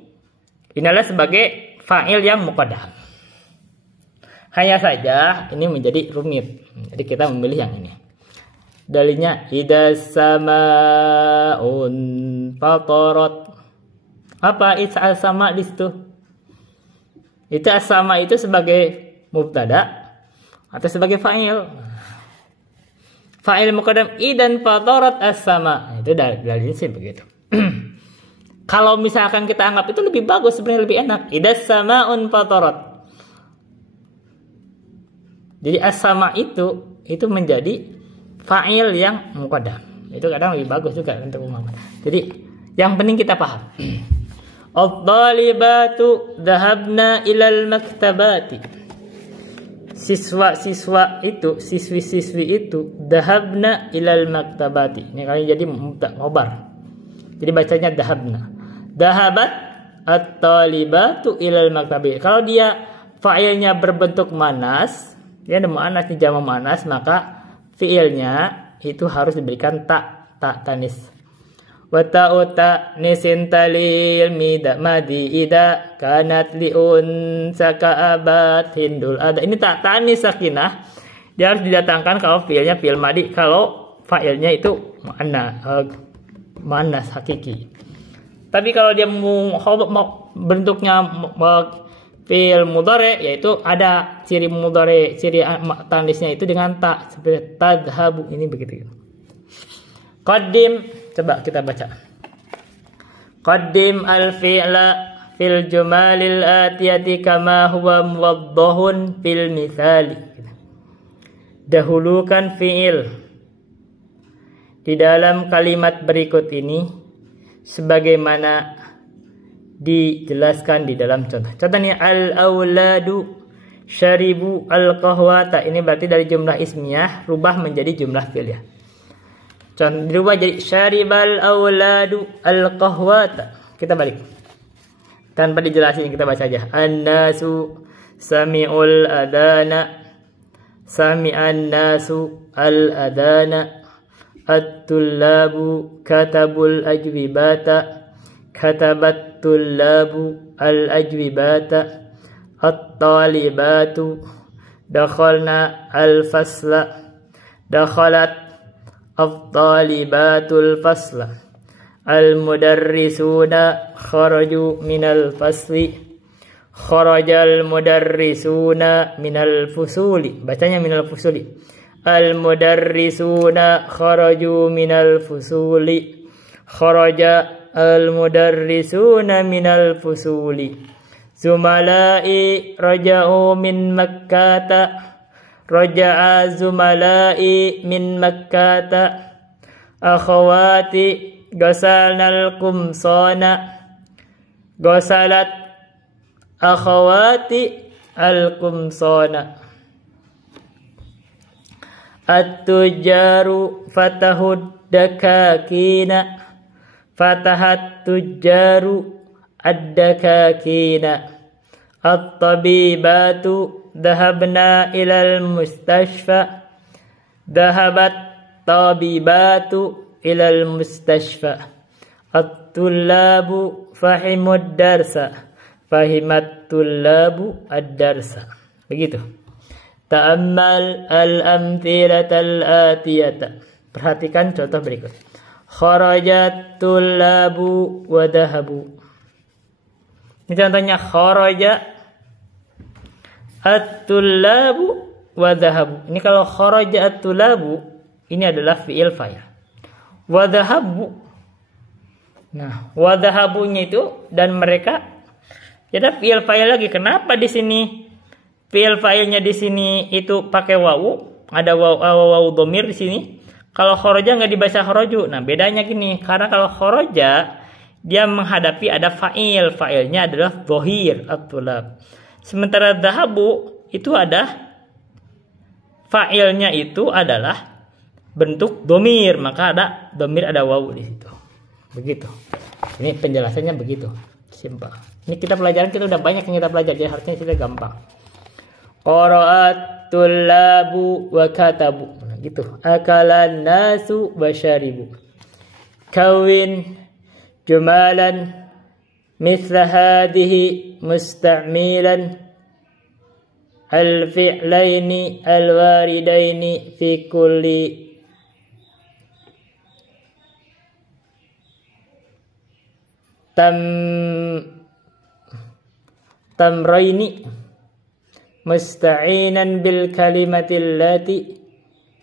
adalah sebagai fa'il yang muqaddam. Hanya saja ini menjadi rumit. Jadi kita memilih yang ini. Dalilnya idas samaun fatarat. Apa itu as-sama di situ? Itu as-sama itu sebagai mubtada atau sebagai fa'il? Fa'il muqaddam idan fatarat as-sama. Itu dalilnya sih begitu. Kalau misalkan kita anggap itu lebih bagus, sebenarnya lebih enak. Idas samaun fatarat. Jadi as-sama itu menjadi fa'il yang muqaddam. Itu kadang lebih bagus juga untuk umum. Jadi yang penting kita paham. At-talibatu dhahabna ilal maktabati. Siswa-siswa itu, siswi-siswi itu dhahabna ilal maktabati. Ini kali jadi ngobar. Jadi bacanya dhahabna. Dhahabat at-talibatu ilal maktabi. Kalau dia fa'ilnya berbentuk manas, dia ada muannas di jamak manas, maka fi'ilnya itu harus diberikan ta tanis. Wa ta'u ta'nisin talil madi ida kanat liun sakaabat hindul ada. Ini ta tanis sakinah. Dia harus didatangkan kalau fi'ilnya fi'il madi, kalau fa'ilnya itu manas hakiki. Tapi kalau dia mau bentuknya fi'il mudhari, yaitu ada ciri mudhari, ciri tanisnya itu dengan ta, seperti tadhabu, ini begitu. Qaddim, coba kita baca. Qaddim al-fi'la fil jumalil atiyati kama huwa muwaddahun fil mithali. Dahulukan fi'il di dalam kalimat berikut ini sebagaimana dijelaskan di dalam contoh. Contohnya al-auladu syaribu al-qahwata. Ini berarti dari jumlah ismiyah rubah menjadi jumlah fi'liyah. Contoh dirubah jadi syaribal auladu al-qahwata. Kita balik. Tanpa dijelasin kita baca aja. An-nasu sami'ul adana. Sami'an nasu al-adana. At-tullabu katabul ajwibata. Katabat tullabu al-ajwibata. At-talibatu dakhalna al-fasla. Dakhalat at-talibatul fasla. Al-mudarrisuna kharaju minal fasli. Kharajal mudarrisuna minal fusuli. Bacanya minal fusuli. Al-mudarrisuna kharaju minal fusuli. Kharaja al-mudarrisuna minal fusuli. Zumalai raja'u min makkata. Raja'a zumalai min makkata. Akhawati ghasalnal qumsana. Ghasalat akhawati al-qumsana. At-tujaru fatahud dakakina. Fatahat tujaru ad-dakakina. At-tabibatu dhahabna ilal mustashfa. Dhahabat tabibatu ilal mustashfa. At-tullabu fahimud darsa. Fahimat tullabu ad-darsa. Begitu. Ta'ammal al-amthilatal atiyata. Perhatikan contoh berikut. Kharajat tullabu wa dhahabu. Ini contohnya kharaja at-tullabu wa dhahabu. Ini kalau kharaja at-tullabu ini adalah fi'il fa'il. Wadhahabu. Nah, wadhahabunya itu dan mereka. Jadi fi'il fa'il lagi. Kenapa di sini fi'il fa'ilnya di sini itu pakai wawu? Ada wawu dhamir di sini. Kalau kharaja nggak dibaca kharaju. Nah, bedanya gini. Karena kalau kharaja dia menghadapi ada fa'il. Fa'ilnya adalah dhahir at-tulab. Sementara dhahabu itu ada fa'ilnya itu adalah bentuk dhamir. Maka ada dhamir, ada wawu di situ. Begitu. Ini penjelasannya begitu. Simpel. Ini kita pelajaran kita udah banyak yang kita pelajari. Jadi harusnya kita gampang. Qara'at tullabu wa katabu. Nah, gitu. Akalan nasu wa syaribu. Kawin jumalan mithla hadhihi musta'milan al-fi'laini al-waridaini fi kulli tamraini musta'inan bil kalimati allati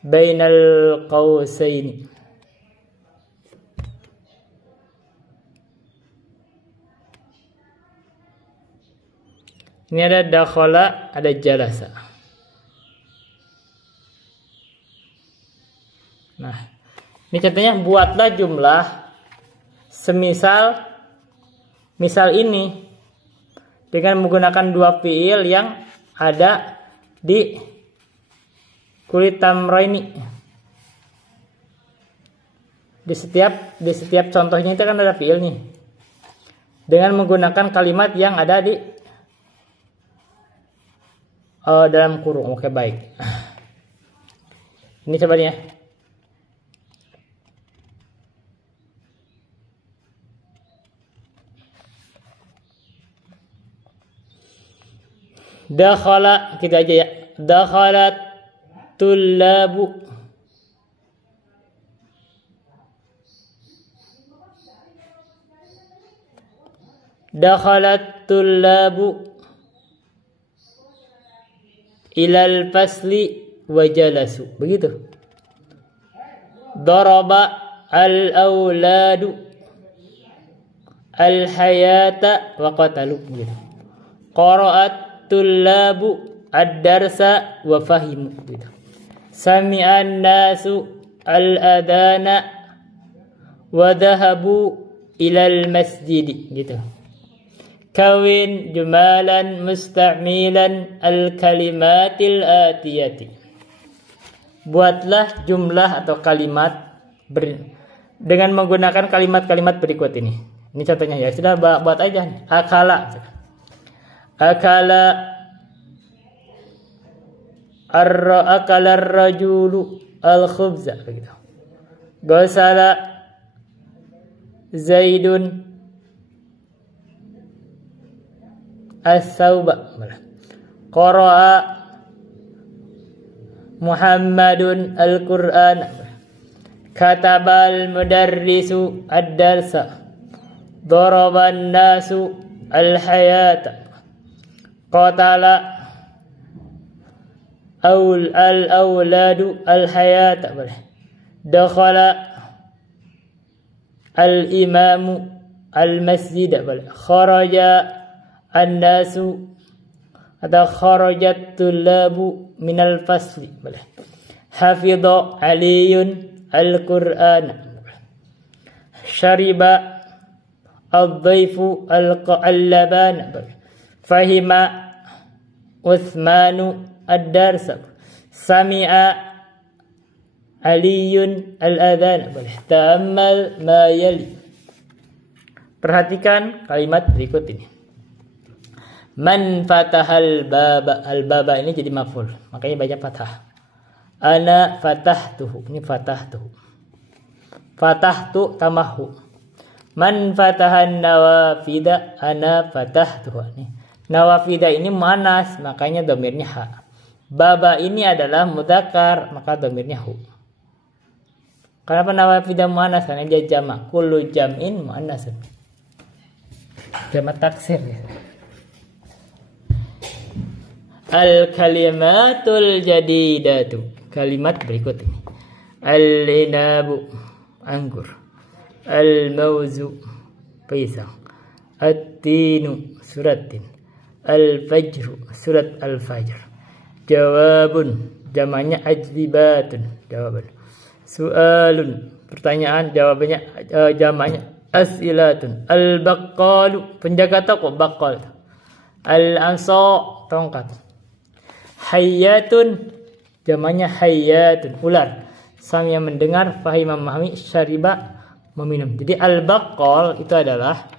bainal qausaini. Ini ada dakhala, ada jalasa. Nah, ini contohnya buatlah jumlah semisal ini dengan menggunakan dua fiil yang ada di kulit tamraini. Di setiap contohnya itu kan ada fiil nih. Dengan menggunakan kalimat yang ada di dalam kurung. Oke, baik. Ini coba nih ya. Dakhala, kita aja ya. Dakhalat tullabu. Dakhalat tullabu ilal fasli wa jalasu. Begitu. Daraba al-auladu al-hayata wa qatalu. Begitu. Qara'at tullabu ad-darsa wa fahimu. Begitu. Sami'an nasu al-adana wa dhahabu ilal masjidi. Gitu. Kawin jumalan musta'milan al-kalimatil atiyati. Buatlah jumlah atau kalimat dengan menggunakan kalimat-kalimat berikut ini. Ini contohnya ya. Sudah buat aja. Akala. Akala ar-rajulu al-khubza. Begitu. Ghasala Zaidun as-sauba. Qara'a Muhammadun al-Qur'an. Katabal mudarrisu ad-darsa. Daraban nasu al-hayata. Qatala al-awladu al-hayata. Dakhala al-imamu al-masjid. Kharaja an-nasu atau kharajat tullabu minal fasli. Hafidha aliyun al-Qur'an. Syariba al-dhaifu al-laban. Fahima Uthmanu ad-darsa. Sami'a aliyun al-adhan. Ta'ammal ma yali. Perhatikan kalimat berikut ini. Man fatahal baba. Al-baba ini jadi maf'ul. Makanya baca fathah. Ana fatahtuhu. Ini fatahtuhu. Fatahtu tamahu. Man fatahan nawafida. Ana fatahtuhu. Ini. Nawafida ini muannas. Makanya dhamirnya ha. Baba ini adalah mudzakkar. Maka dhamirnya hu. Kenapa nawafida muannas? Karena dia jamak. Kullu jam'in muannas. Jamak taksir ya. Al-kalimatul jadidatu. Kalimat berikut ini. Al-inabu. anggur. Al-mauzu, pisang. At-tinu, surat tin. Al-fajru, surat al-fajr. Jawabun, jamaknya ajlibatun, jawaban. Su'alun, pertanyaan, jawabannya jamaknya as'ilatun. Al-baqqalu, penjaga toko, baqqal. Al-asa, tongkat. Hayyatun, jamaknya hayyatun, ular. Sang yang mendengar, fahim memahami, syariba, meminum. Jadi al-baqqal itu adalah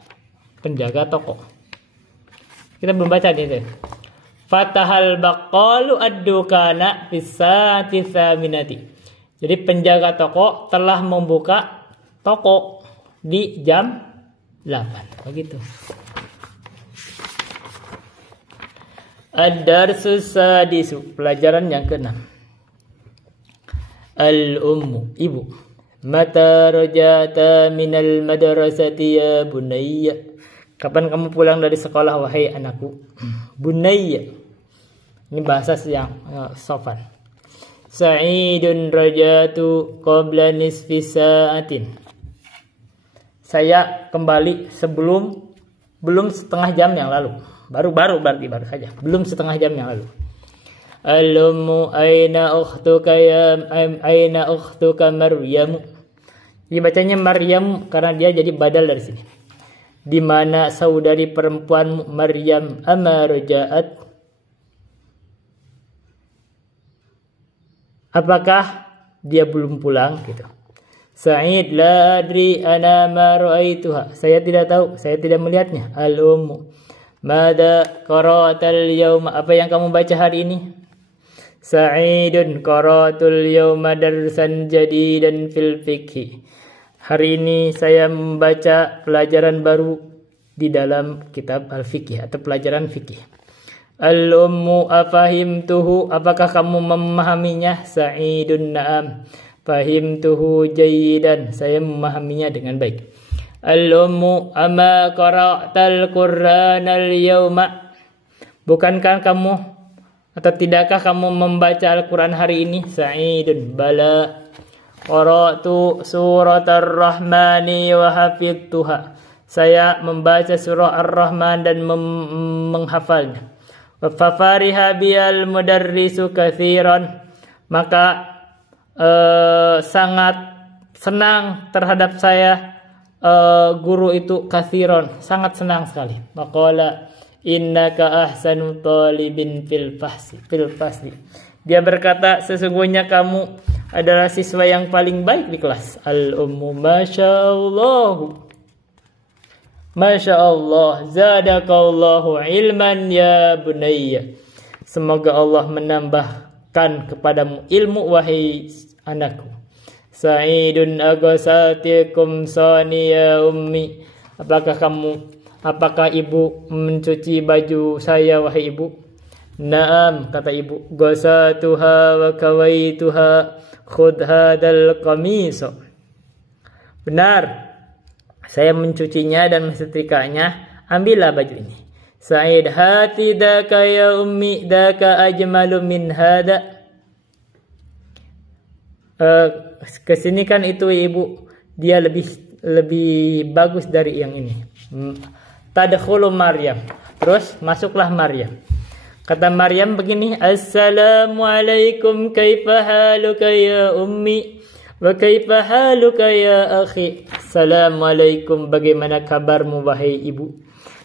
penjaga toko. Kita belum baca nih. Fatahal baqqalu ad-dukana fis-saati tsaminati. Jadi penjaga toko telah membuka toko di jam 8. Begitu. Ad-darsus sadisu, pelajaran yang ke-6. Al-ummu, ibu. Mata rajata minal madrasati ya bunayya. Kapan kamu pulang dari sekolah wahai anakku? Bunayya. Ini bahasa yang sopan. Sa'idun rajatu qabla nisfi sa'atin. Saya kembali belum setengah jam yang lalu. Baru saja. Belum setengah jam yang lalu. Al-ummu aina ukhtuka Maryam. Dibacanya Maryam karena dia jadi badal dari sini. Di mana saudari perempuanmu Maryam amarja'at? Apakah dia belum pulang gitu. Sa'id la adri ana ma ra'aituha. Saya tidak tahu, saya tidak melihatnya. Al-ummu mada qara'atal yawma? Apa yang kamu baca hari ini? Sa'idun qara'atul yawma darsan jadidan fil fiqhi. Hari ini saya membaca pelajaran baru di dalam kitab al-fiqh atau pelajaran fikih. Al-ummu afahimtuhu, apakah kamu memahaminya? Sa'idun na'am fahimtuhu jayyidan, saya memahaminya dengan baik. Al-ummu ama qara'tal qur'anal yawma, bukankah kamu atau tidakkah kamu membaca Al-Quran hari ini? Sa'idun bala qara'tu suratar rahmani wa hafidtuha, saya membaca surah Ar-Rahman dan menghafalnya. Fafariha biyal mudarrisu katsiran, maka sangat senang terhadap saya guru itu, katsiran, sangat senang sekali. Maqala innaka ahsanu talibin fil fasli. Dia berkata, sesungguhnya kamu adalah siswa yang paling baik di kelas. Al-ummu masyaallah. Masya Allah, zadakallahu ilman ya bunayya. Semoga Allah menambahkan kepadamu ilmu wahai anakku. Sa'idun aghasatikum sani ya ummi. Apakah ibu mencuci baju saya wahai ibu? Naam, kata ibu. Ghasatuha wa kawaituha khudh hadal qamis. Benar, saya mencucinya dan mensetrikanya, ambillah baju ini. Sa'id hati daka ya ummi daka ajmalu min hada. Kesini kan itu ibu, dia lebih bagus dari yang ini. Tadkhulu Maryam, terus masuklah Maryam. Kata Maryam begini, Assalamualaikum kaifa haluka ya ummi wa kaifa haluka ya akhi. Assalamualaikum, bagaimana kabarmu wahai ibu,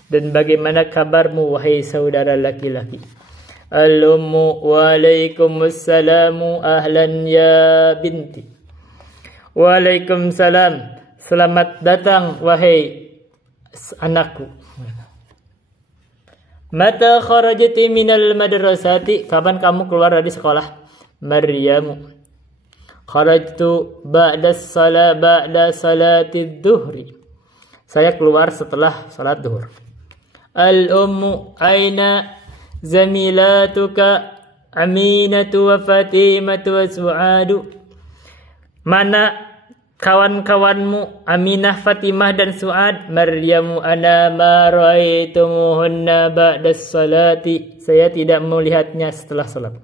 dan bagaimana kabarmu wahai saudara laki-laki. Al-ummu waalaikumsallamu ahlan ya binti. Waalaikumsalam, selamat datang wahai anakku. Mata kharajati minal madrasati, kapan kamu keluar dari sekolah? Maryamu kharajtu ba'da salati dhuhri, saya keluar setelah salat zuhur. Al-ummu aina zamilatuka Aminatu wa Fatimatu wa Su'adu, mana kawan-kawanmu Aminah, Fatimah dan Su'ad? Maryamu ana ma ra'aitumuhunna ba'da salati, saya tidak melihatnya setelah salat.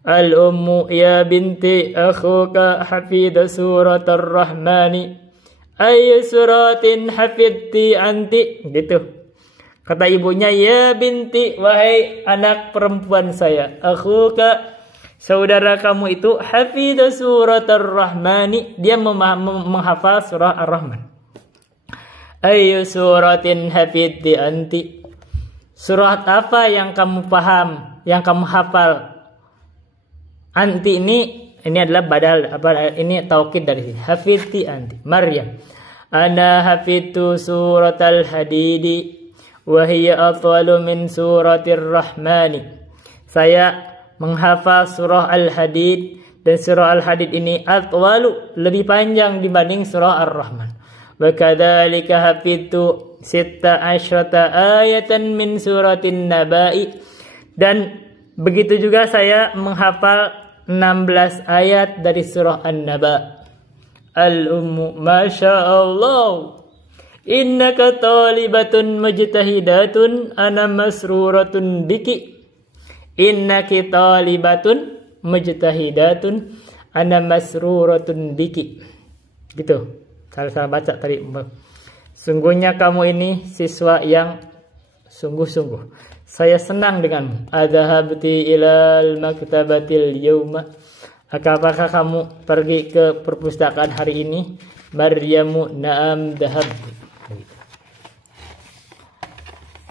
Al-ummu ya binti akhuka hafidha suratul rahmani. Ayu suratin hafidti anti. Gitu. Kata ibunya, ya binti, wahai anak perempuan saya. Akhuka, saudara kamu itu hafidha suratul rahmani. Dia menghafal surah ar-Rahman. Ayu suratin hafidti anti. Surat apa yang kamu paham, yang kamu hafal? Anti ini adalah badal, ini taukid dari sini. Hafidti anti. Maryam. Ana hafidtu suratal hadidi wa hiya atwalu min suratir rahmani. Saya menghafal surah Al-Hadid, dan surah Al-Hadid ini atwalu, lebih panjang dibanding surah Ar-Rahman. Wa kadzalika hafidtu 16 ayatan min suratin Naba'i, dan begitu juga saya menghafal 16 ayat dari surah An-Naba. Al-ummu masyaallah. Innaka talibatun mujtahidatun ana masruratun biki. Innaki talibatun mujtahidatun ana masruratun biki. Gitu. Salah baca tadi. Sungguhnya kamu ini siswa yang sungguh-sungguh. Saya senang denganmu. Adhabti ilal maktabatil yawma. Apakah kamu pergi ke perpustakaan hari ini? Maryamu na'am dhahabti.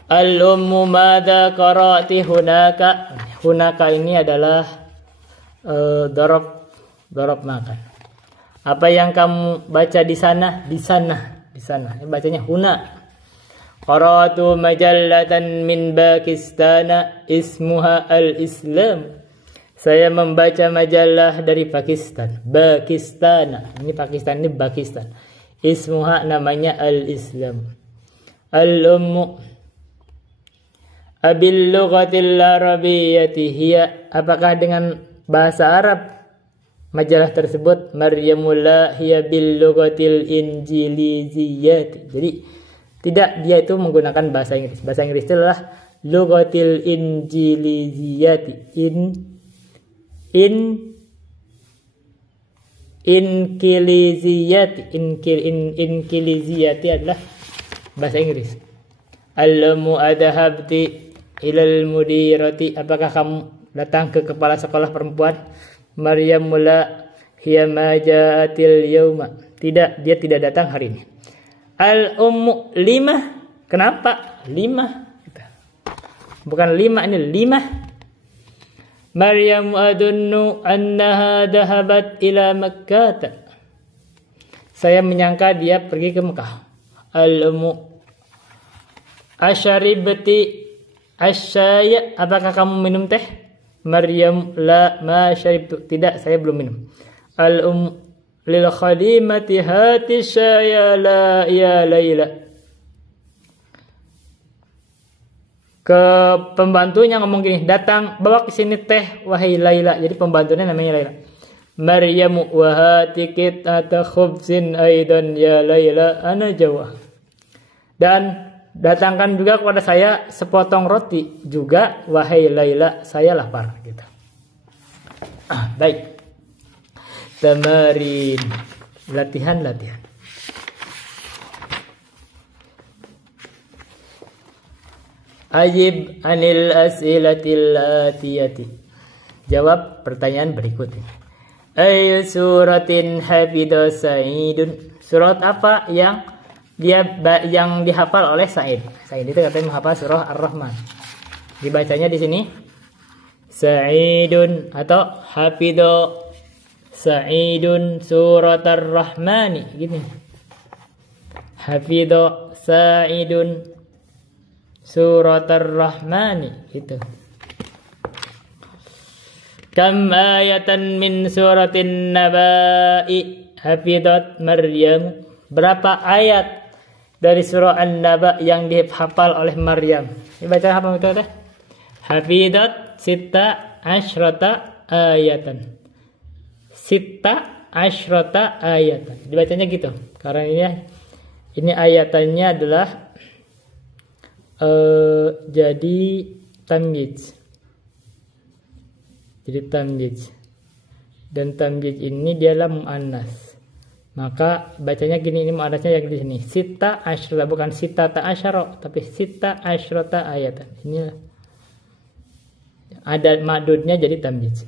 Al-ummu madza qara'ti hunaka. Hunaka ini adalah darab makan. Apa yang kamu baca di sana? Di sana. Ini bacanya huna. Qara'tu majallatan min Pakistan ismuha Al-Islam. Saya membaca majalah dari Pakistan. Ini Pakistan, ini Pakistan. Ismuha namanya Al-Islam. Al-ummu abil lughatil arabiyyati hiya. Apakah dengan bahasa Arab majalah tersebut? Maryamul la hiya bil lughatil injiliziyyati. Jadi tidak, dia itu menggunakan bahasa Inggris. Bahasa Inggris itu adalah lughatil injiliziyyati. Inkiliziyati adalah bahasa Inggris. Al-ummu adhabti ilal mudirati. Apakah kamu datang ke kepala sekolah perempuan? Maryamul la hiya ma ja'atil yauma. Tidak, dia tidak datang hari ini. Al-ummu 5. Kenapa 5? Bukan 5, ini 5. Maryam adunnu annaha dhahabat ila Makkah. Saya menyangka dia pergi ke Mekah. Al-ummu asharibti asyaya. Apakah kamu minum teh? Maryam la ma syaribtu. Tidak, saya belum minum. Al-ummu lil khadimati hati syaya la ya Laila. Ke pembantunya ngomong gini, datang bawa ke sini teh wahai Laila. Jadi pembantunya namanya Laila. Maryamu wa hatikit ata khubzin aidan ya Laila ana jawa. Dan datangkan juga kepada saya sepotong roti juga wahai Laila, saya lapar gitu. Baik. Tamarin, latihan. Ajib anil as'ilatil atiyati. Jawab pertanyaan berikut ini. Ayu suratin hafidha Sa'idun. Surat apa yang dihafal oleh Sa'id? Sa'id itu katanya menghafal surah Ar-Rahman. Dibacanya di sini Sa'idun atau hafidha Sa'idun surat Ar-Rahmani gini. Hafidha Sa'idun surat Ar-Rahmani gitu. Kam ayatan min suratin Naba'i hafidhat Maryam. Berapa ayat dari surah An-Naba yang dihafal oleh Maryam? Dibaca apa itu? Hafidhat sita asyrata ayatan. Sita asyrata ayatan. Dibacanya gitu. Karena ini ayatannya adalah jadi tamyiz. jadi tamyiz. Dan tamyiz ini dialah muannas. Maka bacanya gini, ini muannasnya yang di sini. Sita asyrata, bukan sita ta asyara, tapi sita asyrata ayatan. Ini ada madudnya jadi tamyiz.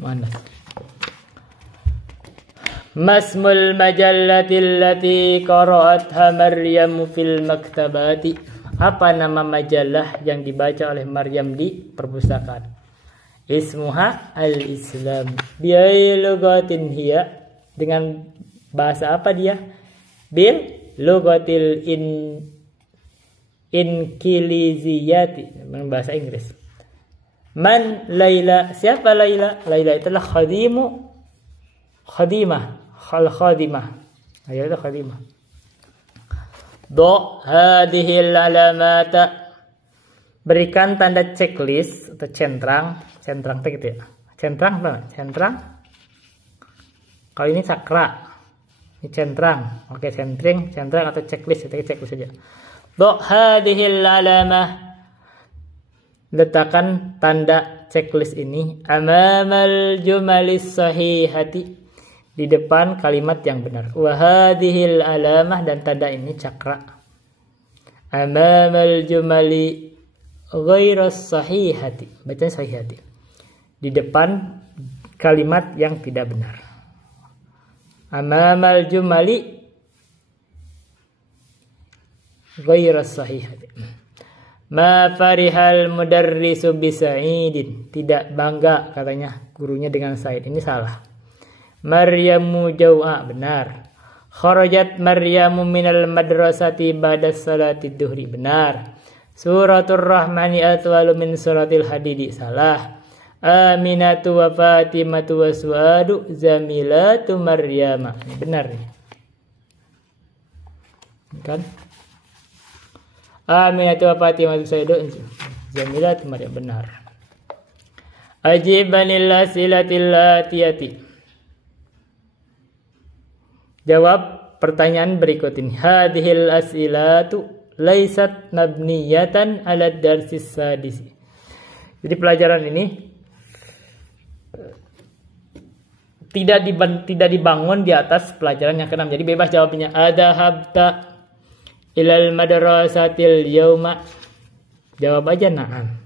Muannas. Masmul majallatil lati qara'atha Maryam fil maktabati. Apa nama majalah yang dibaca oleh Maryam di perpustakaan? Ismuha al-Islam. Biai lugatin hiya. Dengan bahasa apa dia? Bil lugatil inkiliziyati. Bahasa Inggris. Man Laila. Siapa Laila? Laila itulah khadimah. Khadimah. Ayat khadimah. Do hadhil alamata. Berikan tanda checklist atau centrang tuh gitu ya. Centrang apa? Centrang. Kalau ini sakra. Ini centrang. Oke, centrang atau checklist, itu checklist saja. Do hadhil alamah. Letakkan tanda checklist ini amamal jumalis sahihati, di depan kalimat yang benar. Wa hadhil alamah, dan tanda ini cakra. Amamal jumali ghairas sahihati, bacanya sahihati, di depan kalimat yang tidak benar. Amamal jumali ghairas sahihati. Ma farihal mudarrisu bisa'idin, tidak bangga katanya gurunya dengan Said. Ini salah. Maryamu jau'a, benar. Kharajat Maryamu minal madrasati ba'da salati duhri, benar. Suratul Rahmani atwalu min suratil Hadidi, salah. Aminatu wa Fatimatu wa Suadu zamilatu Maryama, benar nih. Kan? Aminatu wa Fatimatu Suadu zamilatu Maryam, benar. Ajibanil asilatil atiyati. Jawab pertanyaan berikut ini. Hadhil as'ilatu laisat mabniyatan ala darsis sadisi. Jadi pelajaran ini tidak dibangun di atas pelajaran yang ke-6. Jadi bebas jawabnya. Adhabta ilal madrasatil yauma. Jawab aja na'am.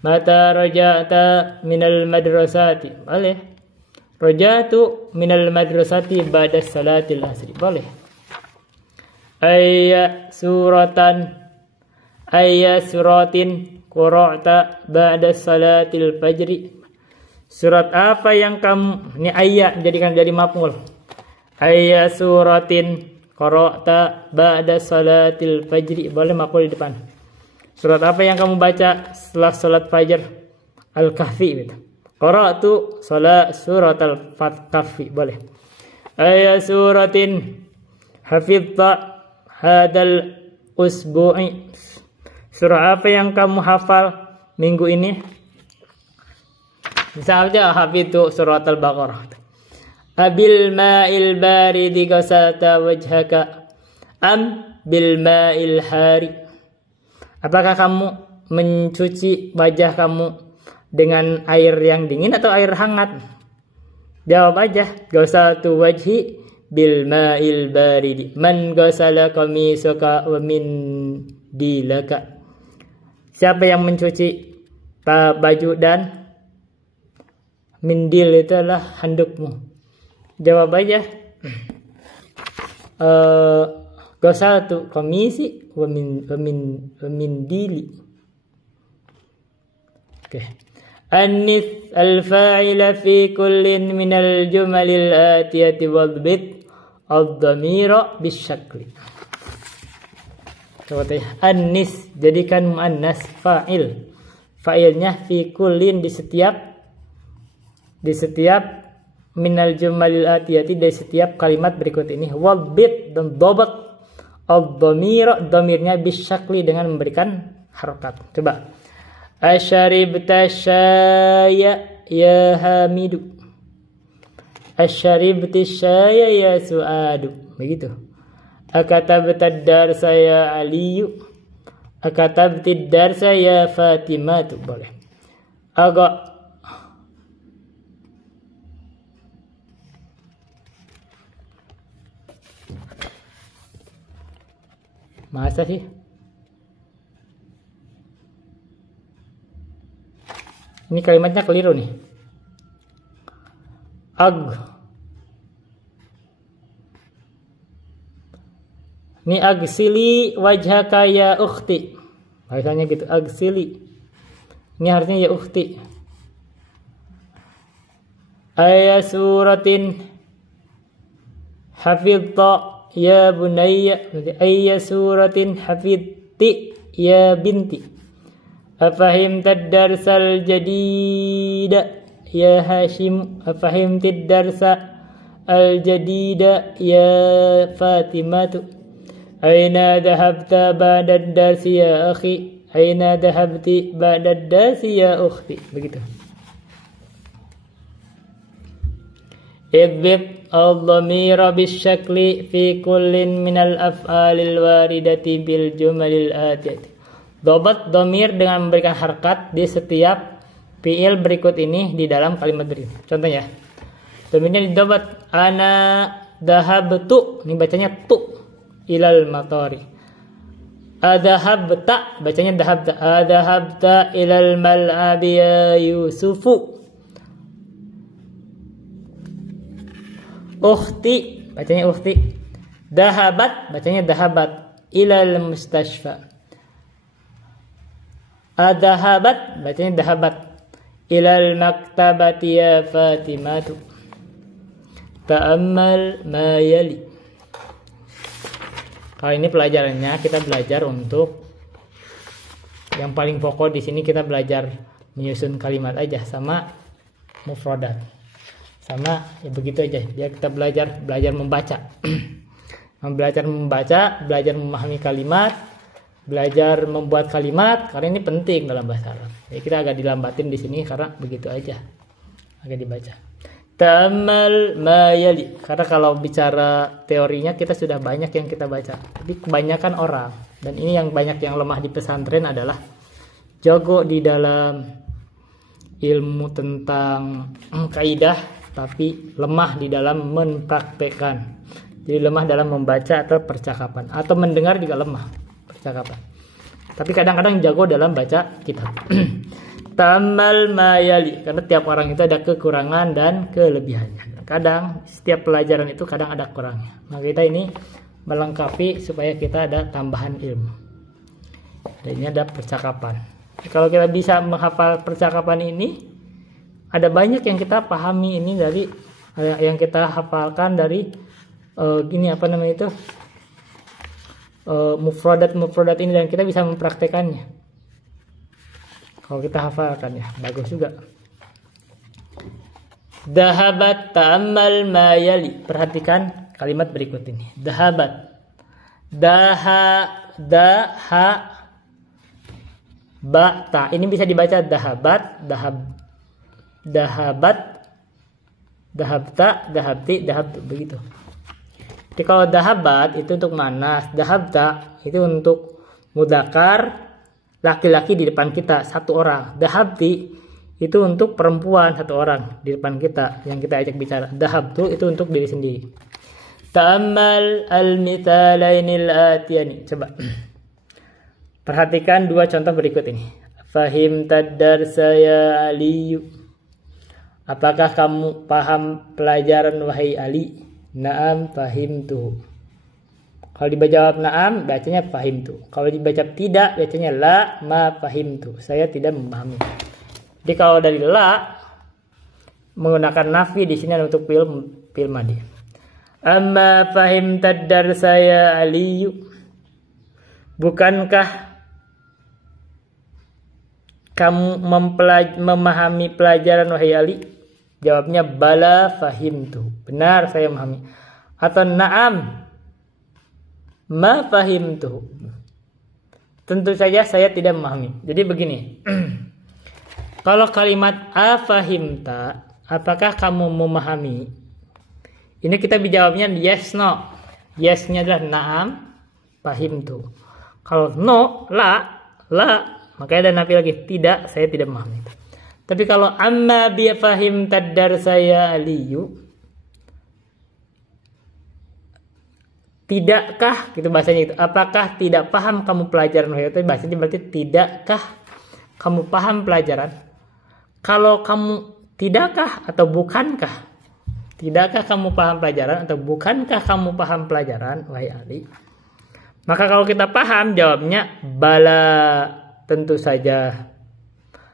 Mata raja'ta minal madrasati. Boleh. Rajatu minal madrasati ba'da salatil asri, boleh. Ayya suratin qara'ta ba'da salatil fajri. Surat apa yang kamu, ini ayat jadikan jadi maf'ul. Ayya suratin qara'ta ba'da salatil fajri, boleh maf'ul di depan. Surat apa yang kamu baca setelah salat fajar? Al-Kahfi gitu. Qara'tu surat al-Kahfi, boleh. Ayya suratin hafidta hadal usbu'i. Surah apa yang kamu hafal minggu ini? Misalnya hafidtu surat al-Baqarah. Abil ma'il baridi ghasata wajhaka am bil ma'il hari. Apakah kamu mencuci wajah kamu dengan air yang dingin atau air hangat? Jawab aja. Ghasaltu wajhi bil ma'il baridi. Man ghasala qamisaka wa min dilaka. Siapa yang mencuci baju dan mindil itu adalah handukmu? Jawab aja. Ghasaltu qamisi wa min dili. Oke. Anis al-fa'ila fi kullin minal jumalil atiyati wadbit ad-dhamira bisyakli. Coba tanya. Anis, jadikan muannas fa'il. Fa'ilnya fi kullin, di setiap minal jumalil atiyati, dari setiap kalimat berikut ini. Wadbit, dan dobat ad-dhamira, dhamirnya bisyakli, dengan memberikan harokat. Coba. Asyaribta syaya ya Hamidu. Asyaribti syaya ya Suadu. Begitu. Akatabta darsa ya Aliyu. Akatabti darsa ya Fatimatu. Boleh. Masa sih? Ini kalimatnya keliru nih. Ini agsili wajhaka ya ukhti. Bahasanya gitu, agsili. Ini harusnya ya ukhti. Ayya suratin hafidta ya bunayya. Ayya suratin hafidti ya binti. Afahimta darsal jadida ya Hashim. Afahimta darsa al jadida ya Fatimatu. Aina dhahabta ba'da darsi ya akhi. Aina dhahabti ba'da darsi ya ukhti. Begitu. Idbit al-dhamira bisyakli fi kullin minal af'alil waridati bil jumalil atiyati. Dobat dhamir dengan memberikan harkat di setiap fi'il berikut ini di dalam kalimat berikut. Contohnya, dhamirnya didobat. Ana dhahabtu, ini bacanya tu, ilal matari. Adhahabta, bacanya dhahabta. Adhahabta ilal mal'abi ya Yusufu. Ukhti, bacanya ukhti. Dahabat, bacanya dahabat. Ilal mustashfa. Adahabat, bacanya dahabat. Ilal maktabati ya Fatimatu. Ta'ammal ma yali. Kalau ini pelajarannya kita belajar untuk yang paling pokok di sini, kita belajar menyusun kalimat aja sama mufradat. Sama ya begitu aja. Ya kita belajar membaca. Belajar membaca, belajar memahami kalimat, belajar membuat kalimat, karena ini penting dalam bahasa Arab. Ya kita agak dilambatin di sini karena begitu aja. Agak dibaca. Ta'ammal ma yali. Karena kalau bicara teorinya kita sudah banyak yang kita baca. Tapi kebanyakan orang, dan ini yang banyak yang lemah di pesantren adalah jago di dalam ilmu tentang kaidah, tapi lemah di dalam mempraktekkan. Jadi lemah dalam membaca atau percakapan, atau mendengar juga lemah percakapan. Tapi kadang-kadang jago dalam baca kitab. Tamal mayali, karena tiap orang itu ada kekurangan dan kelebihannya. Kadang setiap pelajaran itu kadang ada kurangnya. Nah kita ini melengkapi supaya kita ada tambahan ilmu. Dan ini ada percakapan. Kalau kita bisa menghafal percakapan ini, ada banyak yang kita pahami ini dari yang kita hafalkan dari mufradat ini, dan kita bisa mempraktekannya. Kalau kita hafalkan ya bagus juga. Dahabat ta'ammal ma yali. Perhatikan kalimat berikut ini. Dahabat. Ba'ta. Ini bisa dibaca dahabat, dahabat, dahabta, dahabti, dahabtu, begitu. Jadi kalau dahabat itu untuk manas, dahabta itu untuk mudzakkar, laki-laki di depan kita satu orang. Dahabti itu untuk perempuan satu orang di depan kita yang kita ajak bicara. Dahabtu itu untuk diri sendiri. Ta'ammal al-mithalainil atiyani. Coba perhatikan dua contoh berikut ini. Fahimtad darsa ya Aliyu. Apakah kamu paham pelajaran wahai Ali? Naam fahimtu. Kalau dijawab naam, bacanya fahimtu. Kalau dibaca tidak, bacanya la ma fahimtu. Saya tidak memahami. Jadi kalau dari la menggunakan nafi di sini untuk fi'il madhi. Amma fahimtad darsa ya Aliyu. Bukankah kamu memahami pelajaran wahai Ali? Jawabnya bala fahimtu. Benar, saya memahami. Atau na'am ma fahimtu. Tentu saja saya tidak memahami. Jadi begini. Kalau kalimat afahimta, apakah kamu memahami? Ini kita dijawabnya yes no. Yes-nya adalah na'am fahimtu. Kalau no, la, makanya ada nafi lagi. Tidak, saya tidak memahami. Tapi kalau amma bi fahimtad darsa ya Aliyu, Tidakkah, gitu bahasanya itu. Apakah tidak paham kamu pelajaran wahai Utbah? Bahasanya berarti tidakkah kamu paham pelajaran? Kalau kamu tidakkah atau bukankah? Tidakkah kamu paham pelajaran atau bukankah kamu paham pelajaran wahai Ali? Maka kalau kita paham, jawabnya bala, tentu saja.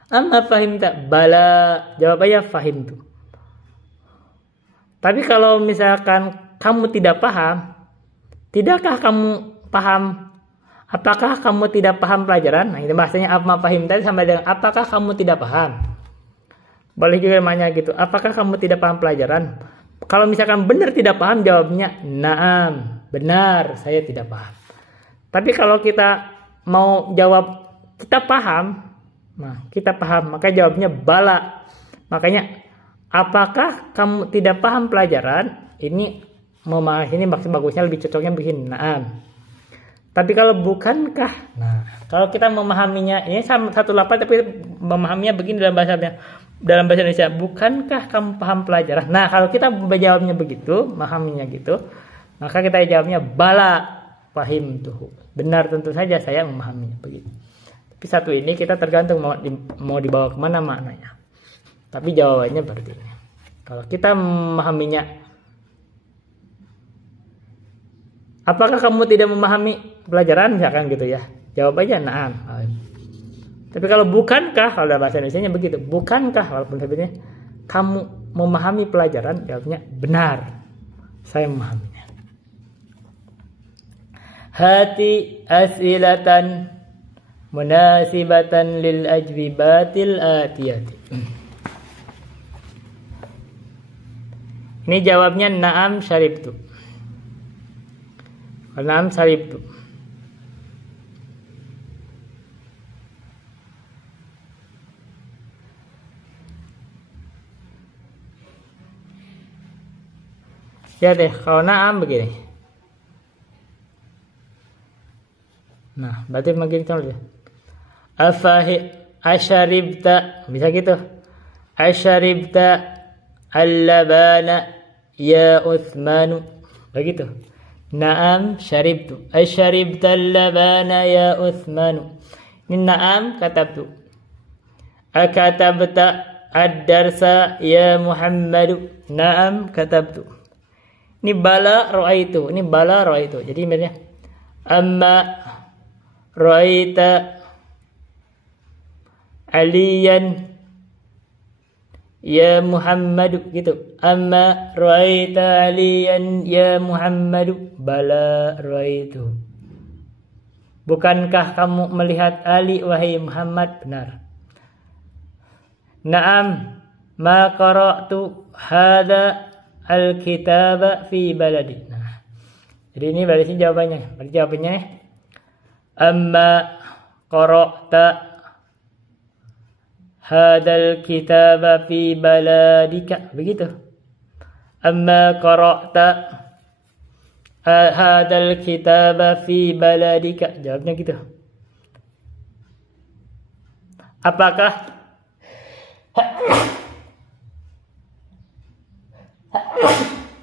Amma fahimta, bala, jawabannya fahim tuh. Tapi kalau misalkan kamu tidak paham, tidakkah kamu paham? Apakah kamu tidak paham pelajaran? Nah, itu bahasanya amma fahimta sama dengan apakah kamu tidak paham? Boleh juga namanya gitu. Apakah kamu tidak paham pelajaran? Kalau misalkan benar tidak paham, jawabnya naam, benar, saya tidak paham. Tapi kalau kita mau jawab kita paham, nah kita paham, maka jawabnya bala. Makanya apakah kamu tidak paham pelajaran? Ini maksud bagusnya lebih cocoknya begini, naam. Tapi kalau bukankah, nah kalau kita memahaminya ini sama satu lapan tapi memahaminya begini dalam bahasa Indonesia, bukankah kamu paham pelajaran? Nah kalau kita menjawabnya begitu, memahaminya gitu, maka kita jawabnya bala, fahim tuh, benar, tentu saja saya memahaminya begitu. Tapi satu ini kita tergantung mau dibawa kemana maknanya. Tapi jawabannya berarti ini. Kalau kita memahaminya, apakah kamu tidak memahami pelajaran misalkan gitu ya? Jawabannya na'am. Tapi kalau bukankah, kalau dalam bahasa Indonesianya begitu, bukankah walaupun sebenarnya kamu memahami pelajaran, jawabnya benar, saya memahaminya. Hati asilatan munasibatan lil ajwibatil atiyati. Ini jawabnya na'am syaribtu. Na'am syaribtu. Ya deh, kalau na'am begini. Nah, berarti begini contohnya. Asharibta, bisa gitu. Asharibta al-labana ya Uthmanu. Begitu. Na'am syaribtu. Asharibta al-labana ya Uthmanu. Ini na'am katabtu. Akatabta ad-darsa ya Muhammadu. Na'am katabtu. Ini bala ra'aitu. Ini bala ra'aitu. Jadi sebenarnya amma ra'aita aliyan ya Muhammadu gitu. Amma ra'aita aliyan ya Muhammadu. Bala ra'aitu. Bukankah kamu melihat Ali wahai Muhammad? Benar. Naam ma qara'tu hada al-kitaba fi baladi. Nah, jadi ini berarti jawabannya. Berarti jawabannya amma qara'ta hadal kitaba fi baladika. Begitu. Amma qara'ta hadal kitaba fi baladika. Jawabnya gitu.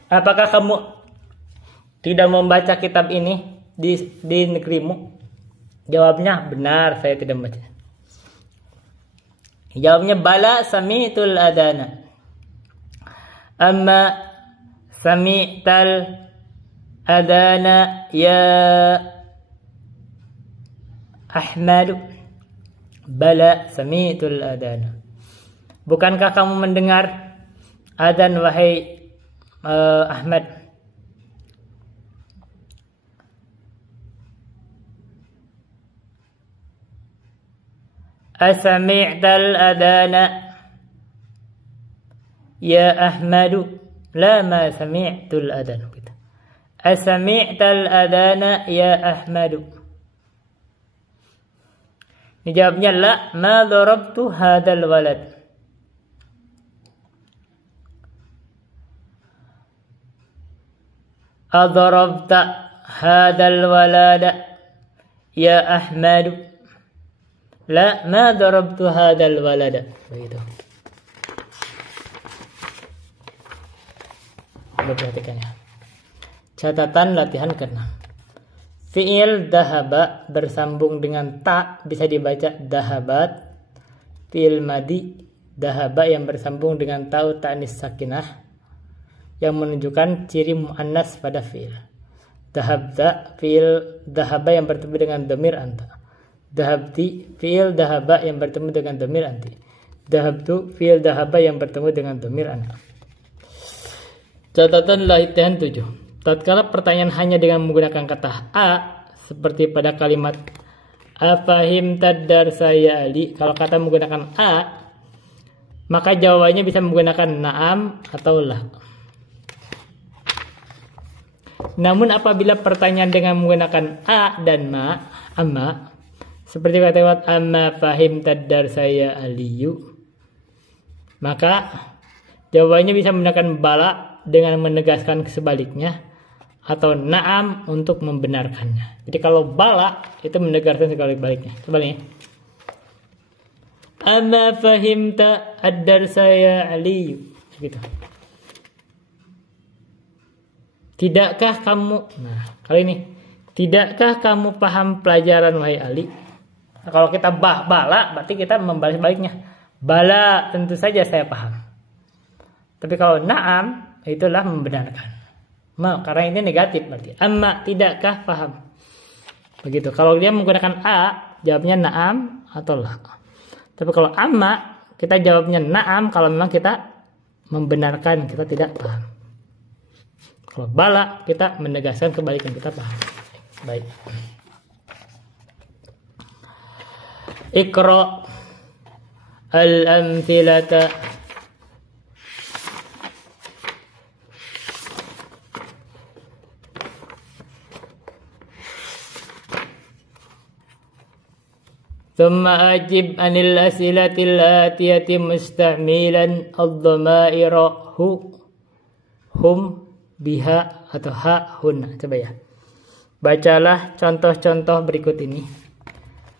Apakah kamu tidak membaca kitab ini di negerimu? Jawabnya benar, saya tidak membaca. Jawabnya bala sami'tul adana. Amma sami'tal adana ya Ahmadu. Bala sami'tul adana. Bukankah kamu mendengar adzan wahai Ahmad? Asami'tal adana ya Ahmadu. La ma sami'tul adana. Asami'tal adana ya Ahmadu. Ini jawabnya la ma darabtu hadal walad. Adarabta hadal walada ya Ahmadu. La ma darabtu hadal walada. Begitu. Perhatikan ya. Catatan latihan ke-6. Fi'il dahaba bersambung dengan ta bisa dibaca dahabat. Fi'il madi dahaba yang bersambung dengan ta'u ta'nis sakinah yang menunjukkan ciri muannas pada fi'il. Dahabta fi'il dahaba yang bertemu dengan dhamir anta. Dahabti fi'il dahaba yang bertemu dengan dhamir anti. Dahabtu fi'il dahaba yang bertemu dengan dhamir ana. Catatan latihan 7. Tatkala pertanyaan hanya dengan menggunakan kata a, seperti pada kalimat afahim tadar saya Ali, kalau kata menggunakan a, maka jawabannya bisa menggunakan na'am atau la. Namun apabila pertanyaan dengan menggunakan a dan ma, amma, seperti kata amma fahim tadar saya Aliyu, maka jawabannya bisa menggunakan bala dengan menegaskan sebaliknya, atau na'am untuk membenarkannya. Jadi kalau bala itu menegaskan sebaliknya. Sebaliknya. Amma fahimta ad-darsa ya Ali. Gitu. Tidakkah kamu? Nah, kali ini. Tidakkah kamu paham pelajaran wahai Ali? Nah, kalau kita bala berarti kita membalik baliknya. Bala tentu saja saya paham. Tapi kalau na'am itulah membenarkan. Karena ini negatif berarti. Amma tidakkah paham. Begitu. Kalau dia menggunakan a, jawabnya na'am atau la. Tapi kalau amma, kita jawabnya na'am kalau memang kita membenarkan, kita tidak paham. Kalau bala, kita menegaskan kebalikan, kita paham. Baik. Iqra al-amthilata. ثم أجب عن الأسئلة الآتية مستعملا الضمائر hum, biha, atau ha, hun. Coba ya. Bacalah contoh-contoh berikut ini.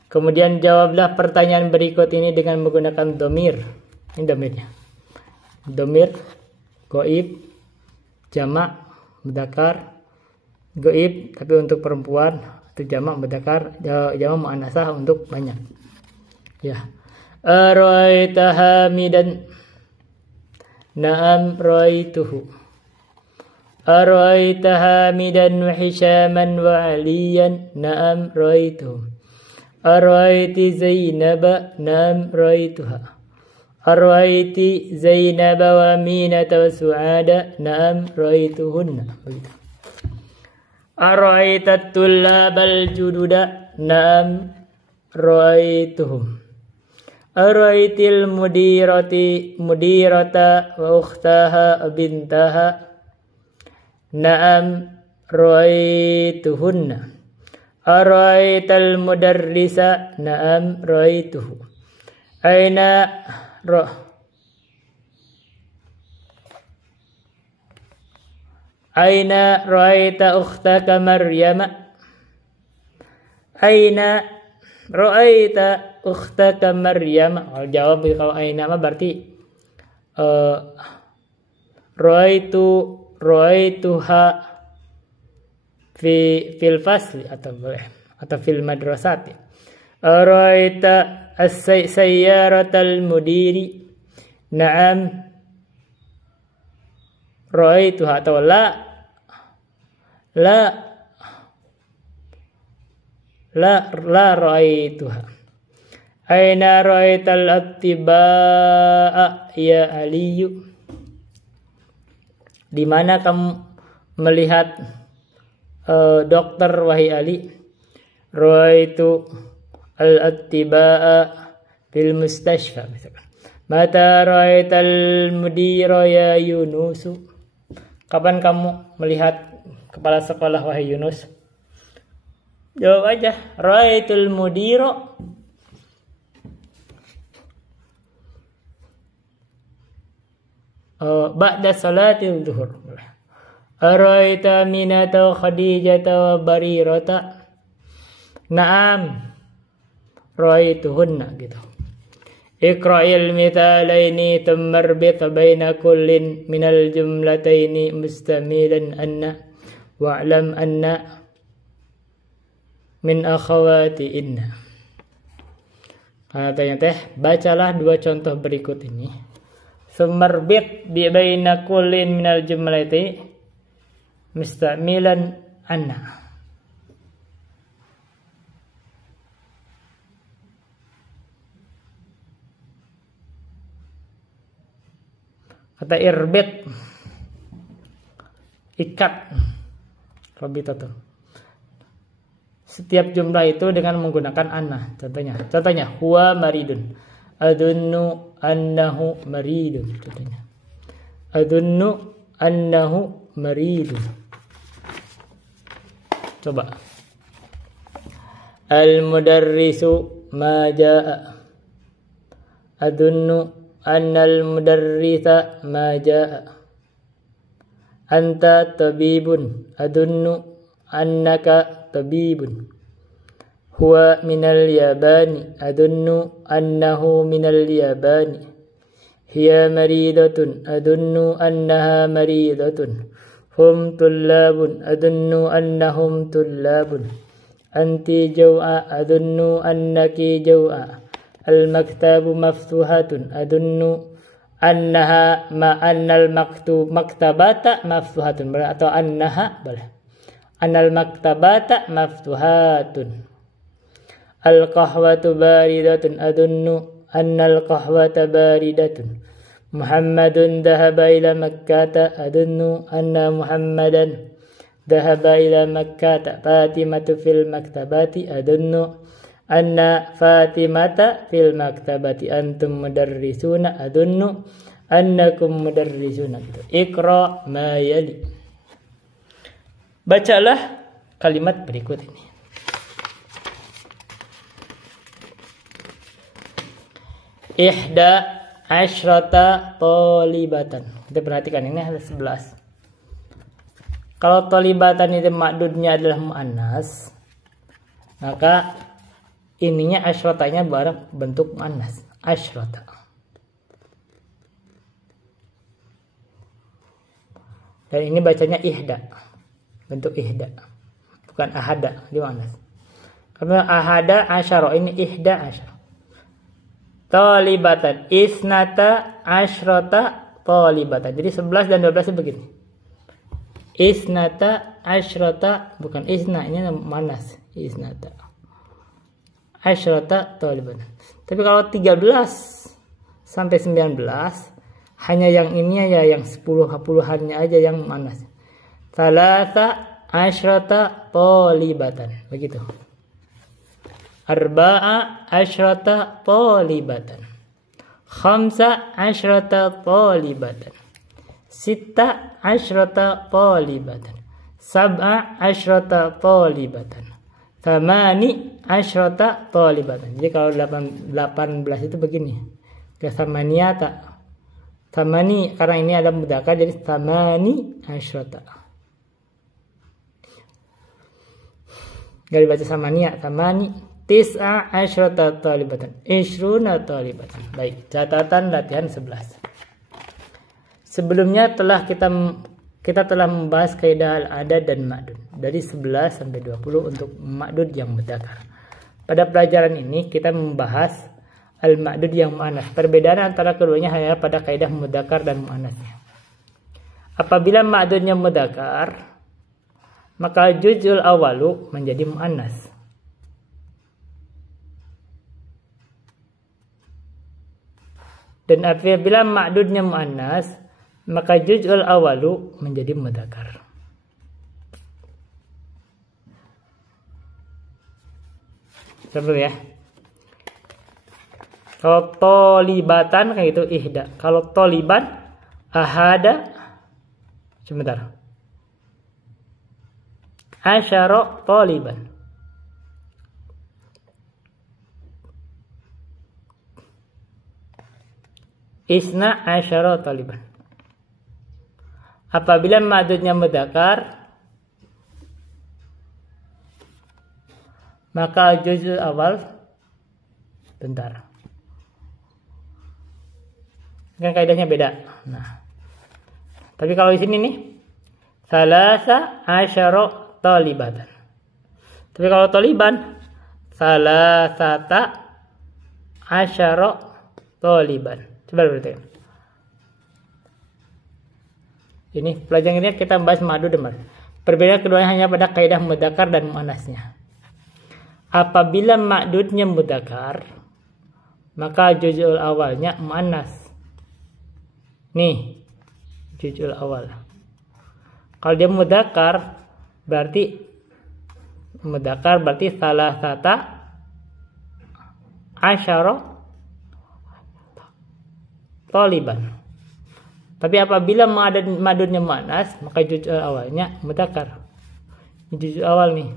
Kemudian jawablah pertanyaan berikut ini dengan menggunakan domir. Ini domirnya. Domir, goib, jamak, mudzakkar, goib tapi untuk perempuan. Itu jamak mudzakkar, jamak muannasah untuk banyak. Ya. Ara'aita hamidan? Na'am ra'aituhu. Ara'aita hamidan wa hishaman wa aliyan? Na'am ra'aituhum. Ara'aiti zainaba? Na'am ra'aituha. Ara'aiti zainaba wa aminata wa su'ada? Na'am ra'aituhunna. Begitu. Ara'aita tullabal jududa? Na'am ra'aituhum. Ara'aitil mudirata wa ukhtaha bintaha? Na'am ra'aituhunna. Ara'aital mudarrisa? Na'am ra'aituhu. Aina ra'aita ukhtaka Maryama? Aina ra'aita ukhtaka Maryama? Kalau jawab kalau aina mah berarti ra'aituha fil fasli atau fil madrasati. Ra'aita as-sayyaratal mudiri? Na'am ra'aituha. Atau la ra'aituha. Aina ra'aital attiba'a ya Aliyu? Di mana kamu melihat dokter wahai Ali? Ra'aitu al-attiba'a fil mustashfa. Mata ra'aital mudira ya Yunusu? Kapan kamu melihat kepala sekolah wahai Yunus? Jawab aja, ra'aitul mudira. Ba'da salatil zuhur. Ara'aita Aminata Khadijata wa Barirata? Na'am ra'aituhunna. Gitu. Iqra'il mithalaini thumma arbit baina kullin minal jumlataini mustamilan anna Wa'lam anna min akhawati inna. Katanya teh, bacalah dua contoh berikut ini. Sumarbit bi baina kullin minal jumlati musta'milan anna. Kata irbit, ikat, rabitatu. Setiap jumlah itu dengan menggunakan anna. Contohnya, huwa maridun. Adunnu annahu maridun. Contohnya, adunnu annahu maridun. Coba. Al-mudarrisu ma jaa. Adunnu annal mudarritha ma jaa. Anta tabibun. Adunnu annaka tabibun. Huwa minal yabani. Adunnu annahu minal yabani. Hiya maridatun. Adunnu annaha maridatun. Hum tullabun. Adunnu annahum tullabun. Anti jaw'a. Adunnu annaki jaw'a. Al-maktabu maftuhatun. Adunnu annaha annal maktabata maftuhatun. Atau annaha boleh. Annal maktabata maftuhatun. Al-qahwatu baridatun. Adunnu annal qahwata baridatun. Muhammadun dhahaba ila makkata. Adunnu anna Muhammadan dhahaba ila makkata. Fatimatu fil maktabati. Adunnu anna Fatimata fil maktabati. Antum mudarrisuna. Adunnu annakum mudarrisuna. Iqra ma yali. Bacalah kalimat berikut ini. Ihda asyrata talibatan. Kita perhatikan ini ada 11. Kalau talibatan itu makdudnya adalah muannas, maka ininya asyratanya barang bentuk muannas, asyrata. Dan ini bacanya ihda, bentuk ihda, bukan ahada di muannas. Karena ahada asyara, ini ihda asyara. Talibatan isnata asyrata talibatan. Jadi 11 dan 12 itu begini. Isnata asyrata, bukan isna, ini muannas, isnata asyrata talibatan. Tapi kalau 13 sampai 19 hanya yang ini ya, yang 10-10-annya aja yang muannas. Salasa asyrata talibatan. Begitu. Arba'a asyrata talibatan. Khamsa asyrata talibatan. Sitta asyrata talibatan. Sab'a asyrata talibatan. Thamani asyrata talibatan. Jadi kalau 18 itu begini. Ke thamaniyata. Thamani, karena ini ada mudzakkar jadi thamani asyrata. Gak dibaca samania, thamani. Tis'a asyrata talibatan. Ishruna talibatan. Baik, catatan latihan 11. Sebelumnya kita telah membahas kaidah al-adad dan ma'dud dari 11 sampai 20 untuk ma'dud yang mudzakkar. Pada pelajaran ini kita membahas al-ma'dud yang muannas. Perbedaan antara keduanya hanya pada kaidah mudzakkar dan muannasnya. Apabila ma'dudnya mudzakkar, maka juz'ul awalu menjadi muannas. Dan apabila ma'dudnya muannas, maka juz'ul awalu menjadi mudzakkar. Contoh ya. Kalau tolibatan kayak itu ihda. Kalau toliban ahada, sebentar. Asyara toliban. Isna asyara taliban. Apabila ma'dudnya mudzakkar, maka juz awal bentar. Kan kaidahnya beda. Nah. Tapi kalau di sini nih Salasa asyara talibatan. Tapi kalau taliban salasata asyara taliban. Coba perhatikan. Ini pelajaran ini kita bahas madu dan mad. Perbedaan keduanya hanya pada kaidah mudzakkar dan muannasnya. Apabila ma'dudnya mudzakkar, maka juz'ul awalnya muannas. Nih, juz'ul awal. Kalau dia mudzakkar berarti salasata asyara taliban. Tapi apabila madudnya muannas, maka juz'ul awalnya mudzakkar. Ini juz'ul awal nih.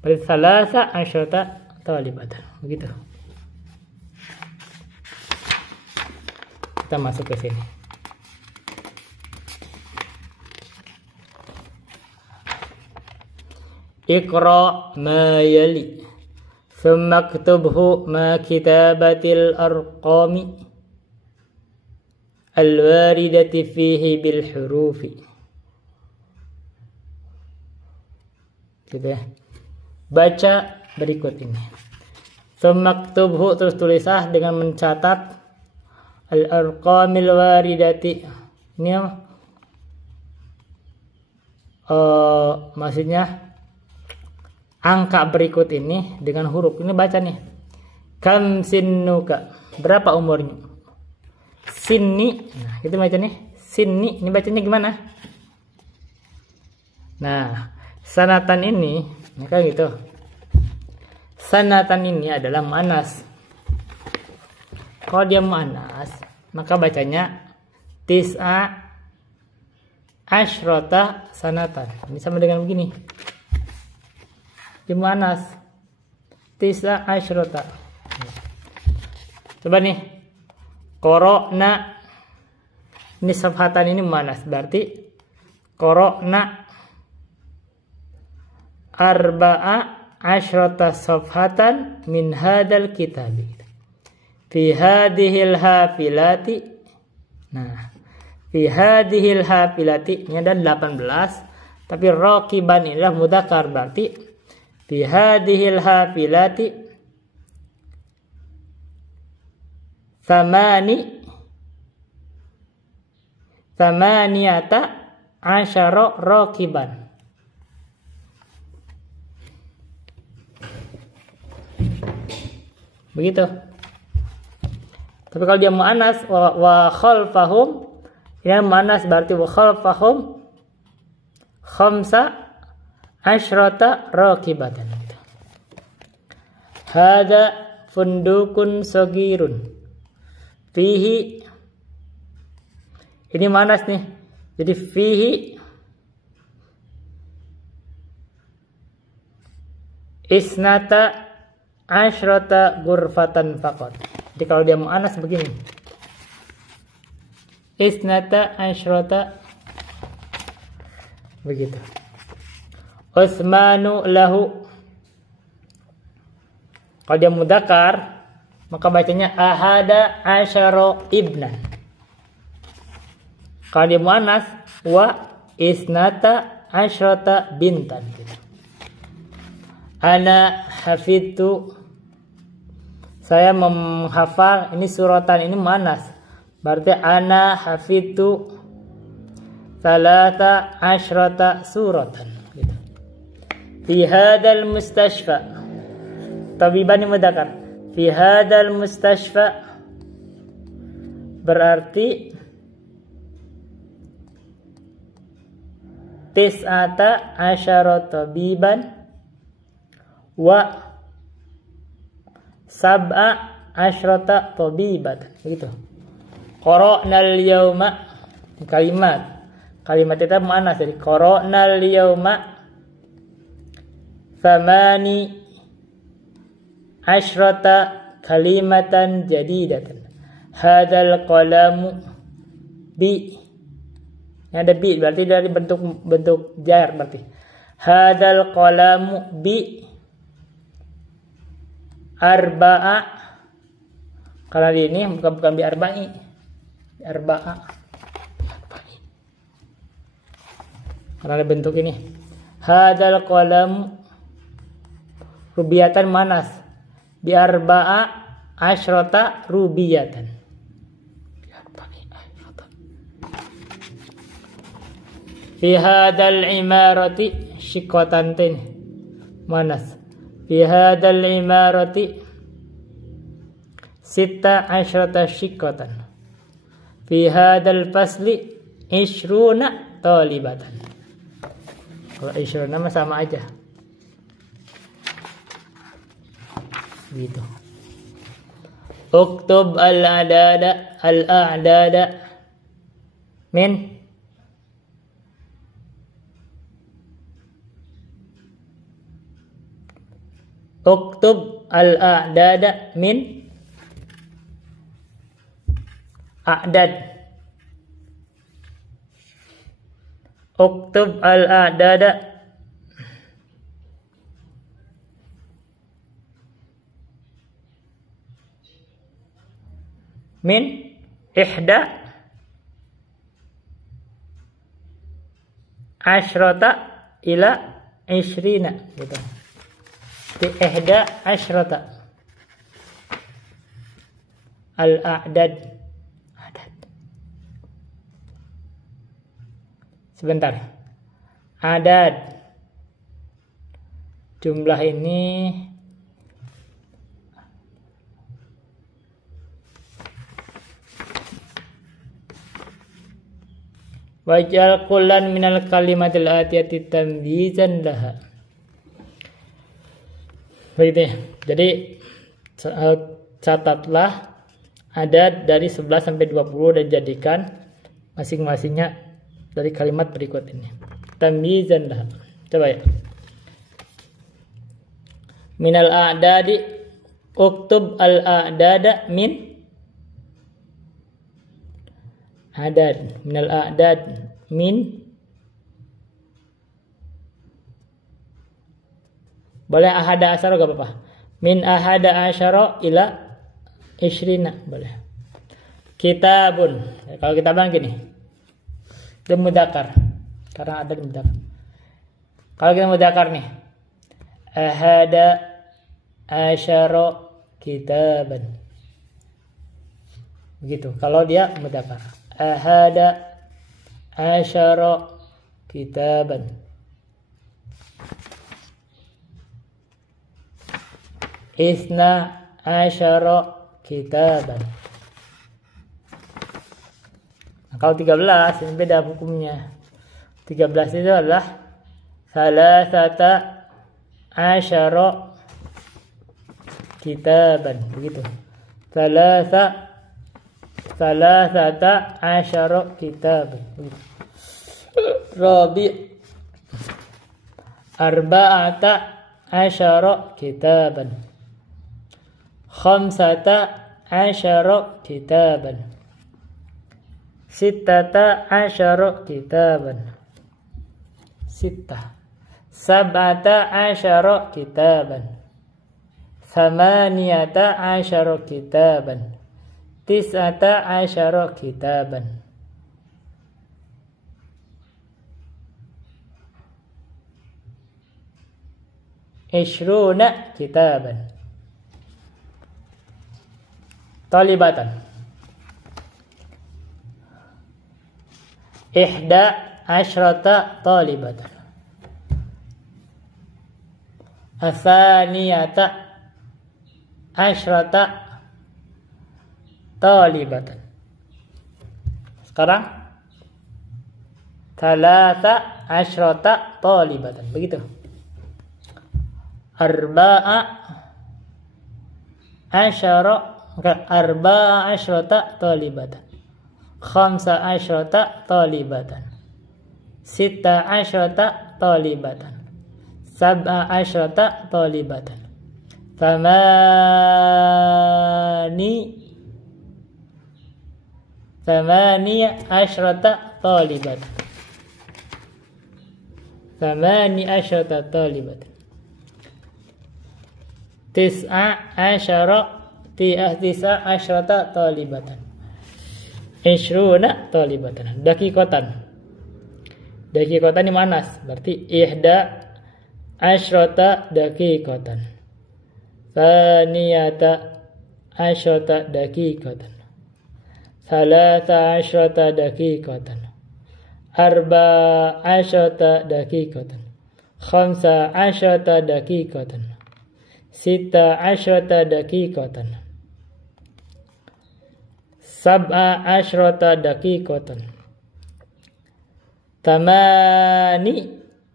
Berarti salasa asyara talibatan. Begitu. Kita masuk ke sini. Iqra ma yali thumma aktubhu ma kitabatil arqami al-waridati fihi bil hurufi. Gitu ya. Baca berikut ini. Thumma aktubhu, terus tulislah dengan mencatat al-arqamil waridati. Ini maksudnya angka berikut ini dengan huruf. Ini baca nih. Kam sinnuka, berapa umurnya? Sinni. Nah, kita baca nih. Sinni, ini bacanya gimana? Nah, sanatan ini, kayak gitu. Sanatan ini adalah muannas. Kalau dia muannas, maka bacanya tis'a asyrata sanatan. Ini sama dengan begini. Di muannas tis'a asyrata. Coba nih. Qara'na. Ini safhatan ini muannas, berarti qara'na arba'a asyrata safhatan min hadal kitab. Fi hadhil hafilati. Nah, fi hadhil hafilati ini ada 18, tapi raqiban ini adalah mudzakkar, berarti fi hadhil hafilati thamaniyata asyara raqiban. Begitu. Tapi kalau dia muannas wa khalfahum, ini muannas berarti wa khalfahum khamsa asyrata raqibatan. Hada fundukun sagirun fihi, ini muannas nih. Jadi fihi isnata asyrata ghurfatan faqat. Jadi kalau dia muannas begini. Isnata asyrata, begitu. Utsmanu lahu. Kalau dia mudzakkar, maka bacanya ahada asyara ibnan. Kalau dia muannas, wa isnata asyrata bintan. Ana hafidtu, saya menghafal. Ini suratan, ini muannas, berarti ana hafidtu salata asyrata suratan. Gitu. Fi hadal mustashfa, tabiban mudzakkar. Fi hadal mustashfa berarti tis'ata asyara tabiban wa sab'a asyrata tabibatan. Begitu. Qara'nal yauma, kalimat itu muannas, jadi qara'nal yauma thamani asyrata kalimatan jadidatan. Hadzal qalamu bi, ini ada bi berarti dari bentuk jar, berarti hadzal qalamu bi arba'a. Kalau ini bukan bi arba'i, arba'a. Karena bentuk ini. Hadzal qalam rubiyatan manas bi arba'a asyrata rubiyatan. Fi hadzal imarati shiqqatan manas. Fi hadzal imarati sitta asyrata shiqqatan. Fi hadzal fasli ishruna talibatan. Kalau ishruna mah sama aja. Gitu. Uktub al-a'dada min Uktub al-a'dada min a'dad. Uktub al-a'dada min ihda asyrata ila ishrina gitu. Di ihda asyrata al-a'dad. Sebentar. Adad. Jumlah ini waj'al kullan minal kalimatil atiyati tamyizan laha. Begitu ya. Jadi catatlah adad dari 11 sampai 20 dan jadikan masing-masingnya dari kalimat berikut ini. Tamyizan laha. Coba ya. Minal a'dadi uktub al-a'dada min adad. Minal a'dad min, boleh ahada asyara gak apa-apa. Min ahada asyara ila ishrina boleh. Kitabun. Kalau kita bilang gini, itu mudzakkar karena ada mudzakkar. Kalau kita mudzakkar nih, ahada asyara kitaban. Begitu. Kalau dia mudzakkar, ahada asyara kitaban. Isna asyara kitaban. Nah, kalau 13 ini beda hukumnya. 13 itu adalah salasata asyara kitaban. Begitu. Salasata asyara kitaban. Rabi arba'ata asyara kitaban. Khamsata asyara kitaban. Sittata asyara kitaban. Sittah. Sab'ata asyara kitaban. Thamaniyata asyara kitaban. Tis'ata asyara kitaban. Ishruna kitaban. Talibatan. Ihda asyrata talibatan. Athaniyata asyrata talibatan. Sekarang thalatha asyrata talibatan. Begitu. Arba'a asyrata talibatan. Khamsa asyrata talibatan. Sitta asyrata talibatan. Sab'a asyrata talibatan. Thamaniya asyrata talibatan. Thamani asyrata talibatan. Tis'a asyrata talibatan. Ishruna talibatan. Dakikotan. Daqiqatan ini manas, berarti ihda asyrata daqiqatan. Thaniyata asyrata daqiqatan. Thalatha asyrata daqiqatan. Arba asyrata daqiqatan. Khamsa asyrata daqiqatan. Sita asyrata daqiqatan. Sab'a asyrata daqiqatan. Tamani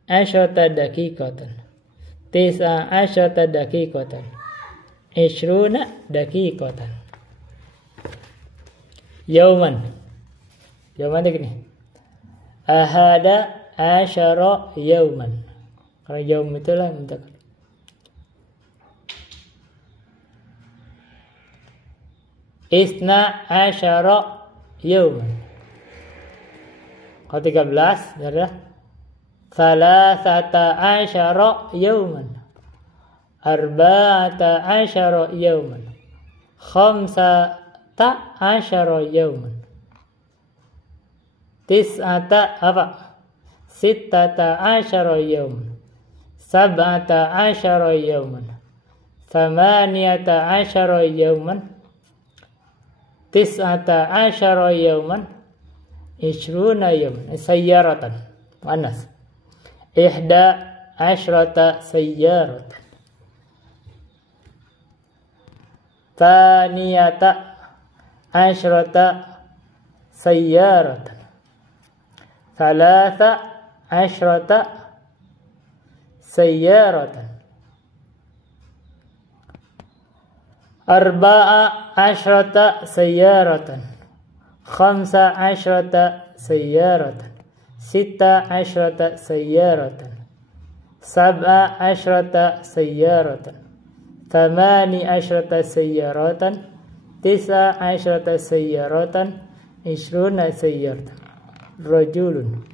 asyrata daqiqatan. Tis'a asyrata daqiqatan. Ishruna daqiqatan. Yauman. Yauman itu gini. Ahada asyara yauman. Kalau yaum itulah untuk Isna asyara yauman. Kalau 13 adalah Salasata asyara yauman. Arba'ata asyara yauman. Khamsata asyara yauman. Tis'ata apa? Sittata asyara yauman. Sab'ata asyara yauman. Thamaniyata asyara yauman. Tis'ata asyara yauman. Ishruna yauman. Sayyaratan. Manas. Ihda asyrata sayyaratan. Thaniyata asyrata sayyaratan. Thalatha asyrata sayyaratan. Arba'a asyrata sayyaratan. Khamsa asyrata sayyaratan. Sita asyrata sayyaratan. Sab'a asyrata sayyaratan. Thamani asyrata sayyaratan. Tis'a asyrata sayyaratan. Ishruna sayyaratan. Rajulun.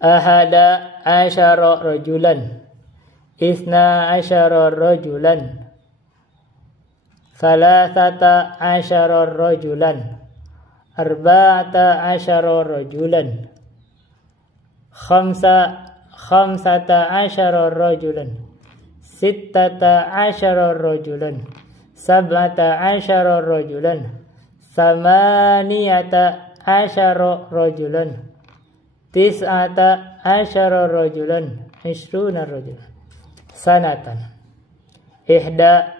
Ahada asyara rajulan. Isna asyara rajulan. Thalathata asyara rajulan. Arba'ata asyara rajulan. Khamsata asyara rajulan. Sittata asyara rajulan. Sab'ata asyara rajulan. Thamaniyata asyara rajulan. Tis'ata asyara rajulan. Ishruna rajulan. Sanatan. Ihda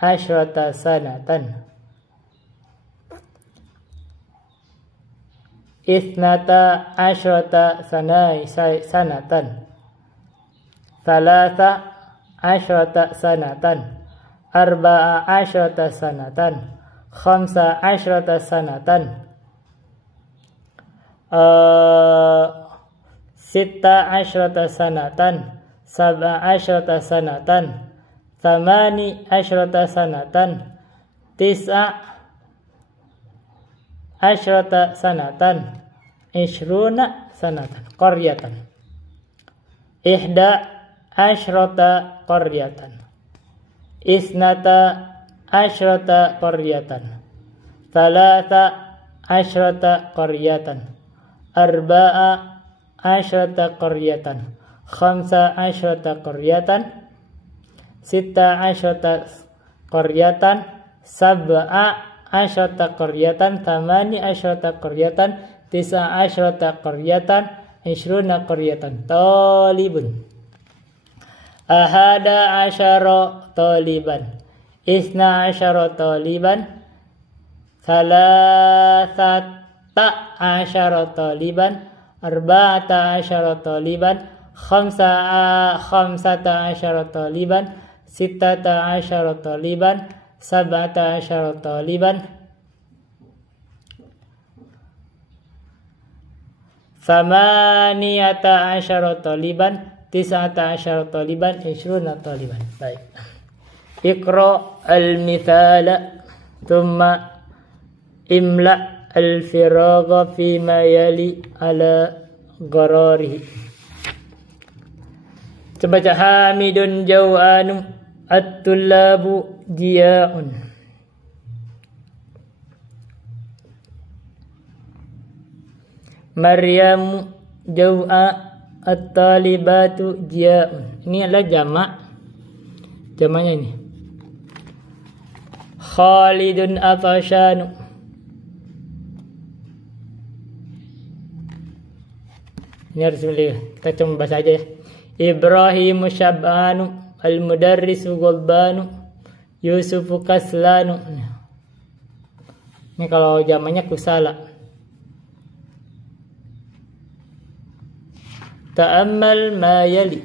asyrata sanatan. Ithnata asyrata sanatan. Thalatha asyrata sanatan. Arba'a asyrata sanatan. Khamsa asyrata sanatan. Sitta asyrata sanatan. Sab'a asyrata sanatan. Thamani asyrata sanatan. Tis'a asyrata sanatan. Ishruna sanatan. Qaryatan. Ihda asyrata qaryatan. Isnata asyrata qaryatan. Thalatha asyrata qaryatan. Arba'a asyrata qaryatan. Khamsa asyrata qaryatan. Sitta asyrata qaryatan. Sab'a asyrata qaryatan. Thamani asyrata qaryatan. Tis'a asyrata qaryatan. Ishruna qaryatan. Talibun. Ahada asyara taliban. Isna asyara taliban. Thalathata asyara taliban. Arba'ata asyara taliban. Khamsata asyara taliban. Sittata asyara taliban. Sab'ata asyara taliban. Thamaniyata asyara taliban. Tis'ata asyara taliban. Ishruna taliban. Baik. Iqra al-mithala thumma imla al-firagha fima yali ala ghararihi. Coba baca hamidun jaw'anum at-tullabu jiya'un. Maryamu jau'a, at-talibatu ja'un. Ini adalah jamak. Jamaknya ini. Khalidun atashanu. Ini harus kita cuma bahasa aja ya. Ibrahimu syab'anu, al-mudarrisu ghalbanu, Yusufu kaslanu. Ini kalau jamaknya kusala. Ta'ammal ma yali.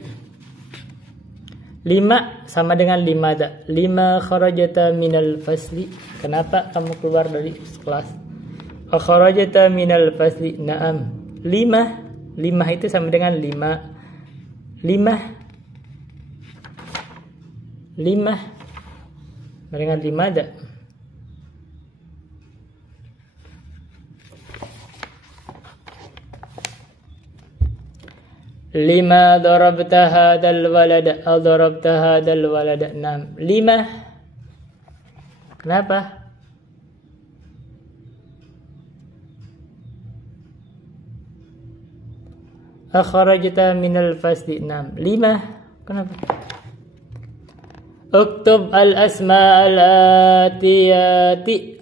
5 sama dengan limada. 5 kharajata minal fasli. Kenapa kamu keluar dari kelas? Kharajata minal fasli. Naam. 5 itu sama dengan 5 dengan limada. Lima darabta hadal walada, darabta hadal walada. 6. 5. Kenapa? Akhrajta minal fasli. 6. 5. Kenapa? Uktub al-asma al-atiyati.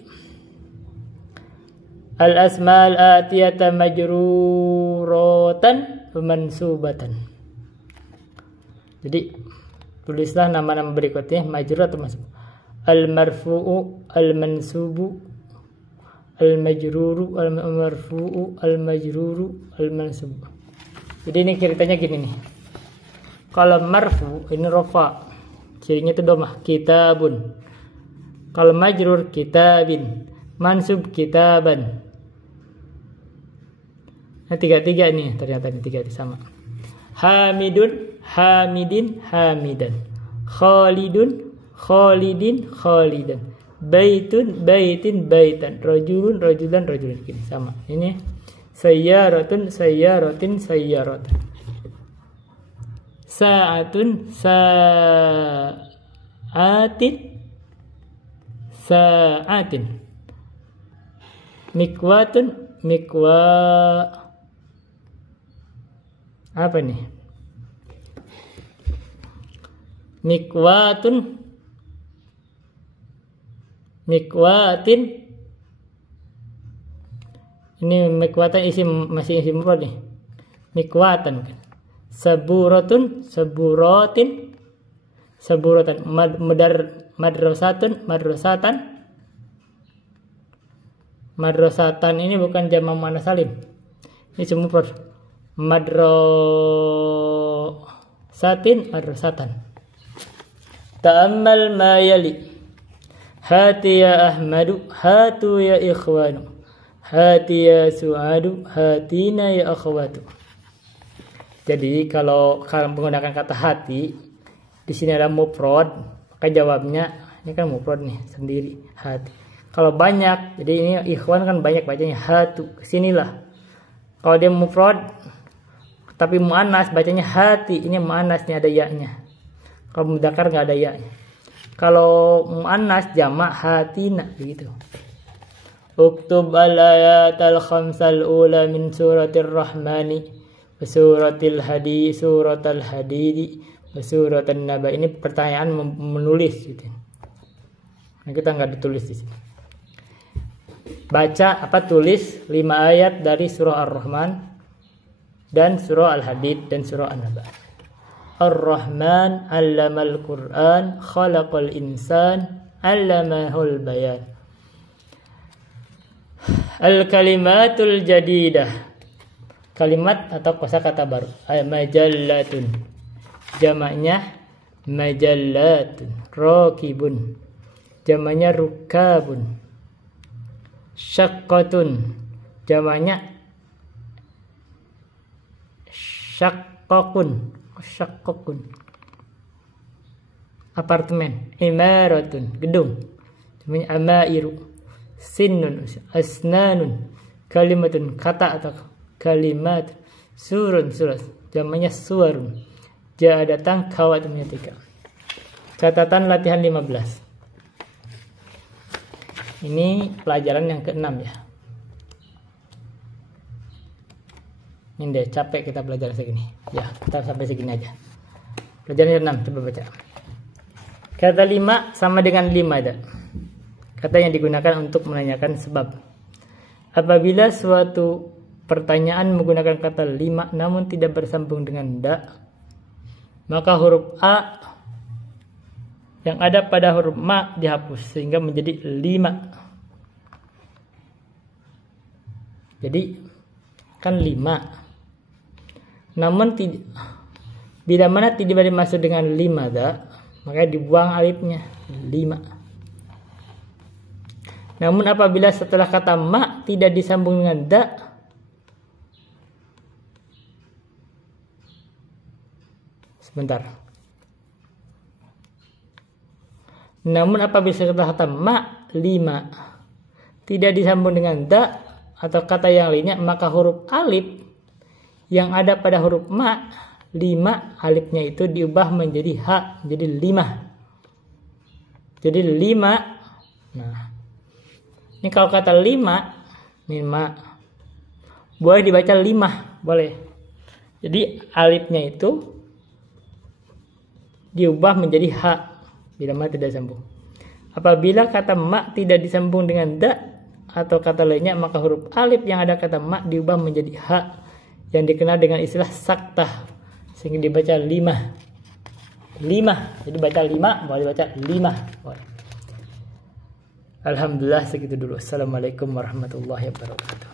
Al-asma al-atiyata majruratan mansubatan. Jadi tulislah nama-nama berikutnya majrur atau mansub. Al-marfu'u, al-mansubu, al-majruru, al-marfu'u, al-majruru, al-mansubu. Jadi ini ceritanya gini nih. Kalau marfu ini rofa, cirinya itu domah, kitabun. Kalau majrur kitabin, mansub kitaban. Nah, 3 ini ternyata ini 3 sama. Hamidun, hamidin, hamidan. Khalidun, khalidin, khalidan. Baitun, baitin, baitan. Rajulun, rajulan, rajulan. Ini sama. Ini sayyaratun, sayyaratin, sayyaratan. Sa'atun, sa'atin, sa'atin. Mikwatun, mikwa. Apa nih? Mikwatun, mikwatin. Ini mikwatan masih isim mufrad nih. Mikwatan kan. Saburatun, saburatin, saburatan. Madrasatun, madrasatan. Madrasatan ini bukan jamak muannats salim. Ini isim mufrad. Madrasatin, madrasatan. Ta'ammal ma yali. Hati ya Ahmadu, hatu ya ikhwanu. Hati ya Su'adu, hatina ya akhwatu. Jadi kalau kalian menggunakan kata hati, di sini ada mufrad, maka jawabnya ini kan mufrad nih sendiri, hati. Kalau banyak, jadi ini ikhwan kan banyak bacanya hatu. Kesinilah. Kalau dia mufrad tapi muannas bacanya hati, ini muannas nih ada ya-nya. Kalau mudzakkar enggak ada ya-nya. Kalau muannas jamak hatina gitu. Uktub al-ayat al-khamsal ula min suratir rahmani wa suratil hadid, suratal hadidi wa suratan naba. Ini pertanyaan menulis gitu. Nah, kita enggak ditulis di sini. Baca tulis 5 ayat dari surah Ar-Rahman dan surah Al-Hadid dan surah An-Naba. Ar-Rahman 'allamal Qur'an, khalaqal insan, 'allamahul bayan. Al-kalimatul jadidah. Kalimat atau kosakata baru. Majallatun. Jamaknya majallatun. Rakibun. Jamaknya rukabun. Syaqqatun. Jamaknya syaqqaqun. Syaqqaqun. Apartemen. Imaratun. Gedung. Jamaknya amairu. Sinnun. Asnanun. Kalimatun. Kata atau kalimat. Surun. Surat. Jamaknya suwarun. Ja datang, kawat menyetika. Catatan latihan 15. Ini pelajaran yang ke-6 ya. Ini deh, capek kita belajar segini. Ya, kita sampai segini aja. Pelajaran 6, coba baca. Kata 5 sama dengan 5 ada. Kata yang digunakan untuk menanyakan sebab. Apabila suatu pertanyaan menggunakan kata 5 namun tidak bersambung dengan da, maka huruf A yang ada pada huruf ma dihapus sehingga menjadi 5. Jadi kan 5. Namun bila mana tidak dimaksud dengan 5 da, maka dibuang alifnya 5. Namun apabila setelah kata ma tidak disambung dengan da, sebentar. Namun apabila setelah kata ma 5 tidak disambung dengan da atau kata yang lainnya, maka huruf alif yang ada pada huruf ma 5 alifnya itu diubah menjadi ha, jadi 5. Jadi 5. Nah, ini kalau kata 5 boleh dibaca 5, boleh. Jadi alifnya itu diubah menjadi ha bila ma tidak sambung. Apabila kata ma tidak disambung dengan da atau kata lainnya, maka huruf alif yang ada kata ma diubah menjadi ha yang dikenal dengan istilah saktah sehingga dibaca 5. Jadi baca 5, boleh dibaca 5. Boleh. Alhamdulillah segitu dulu. Assalamualaikum warahmatullahi wabarakatuh.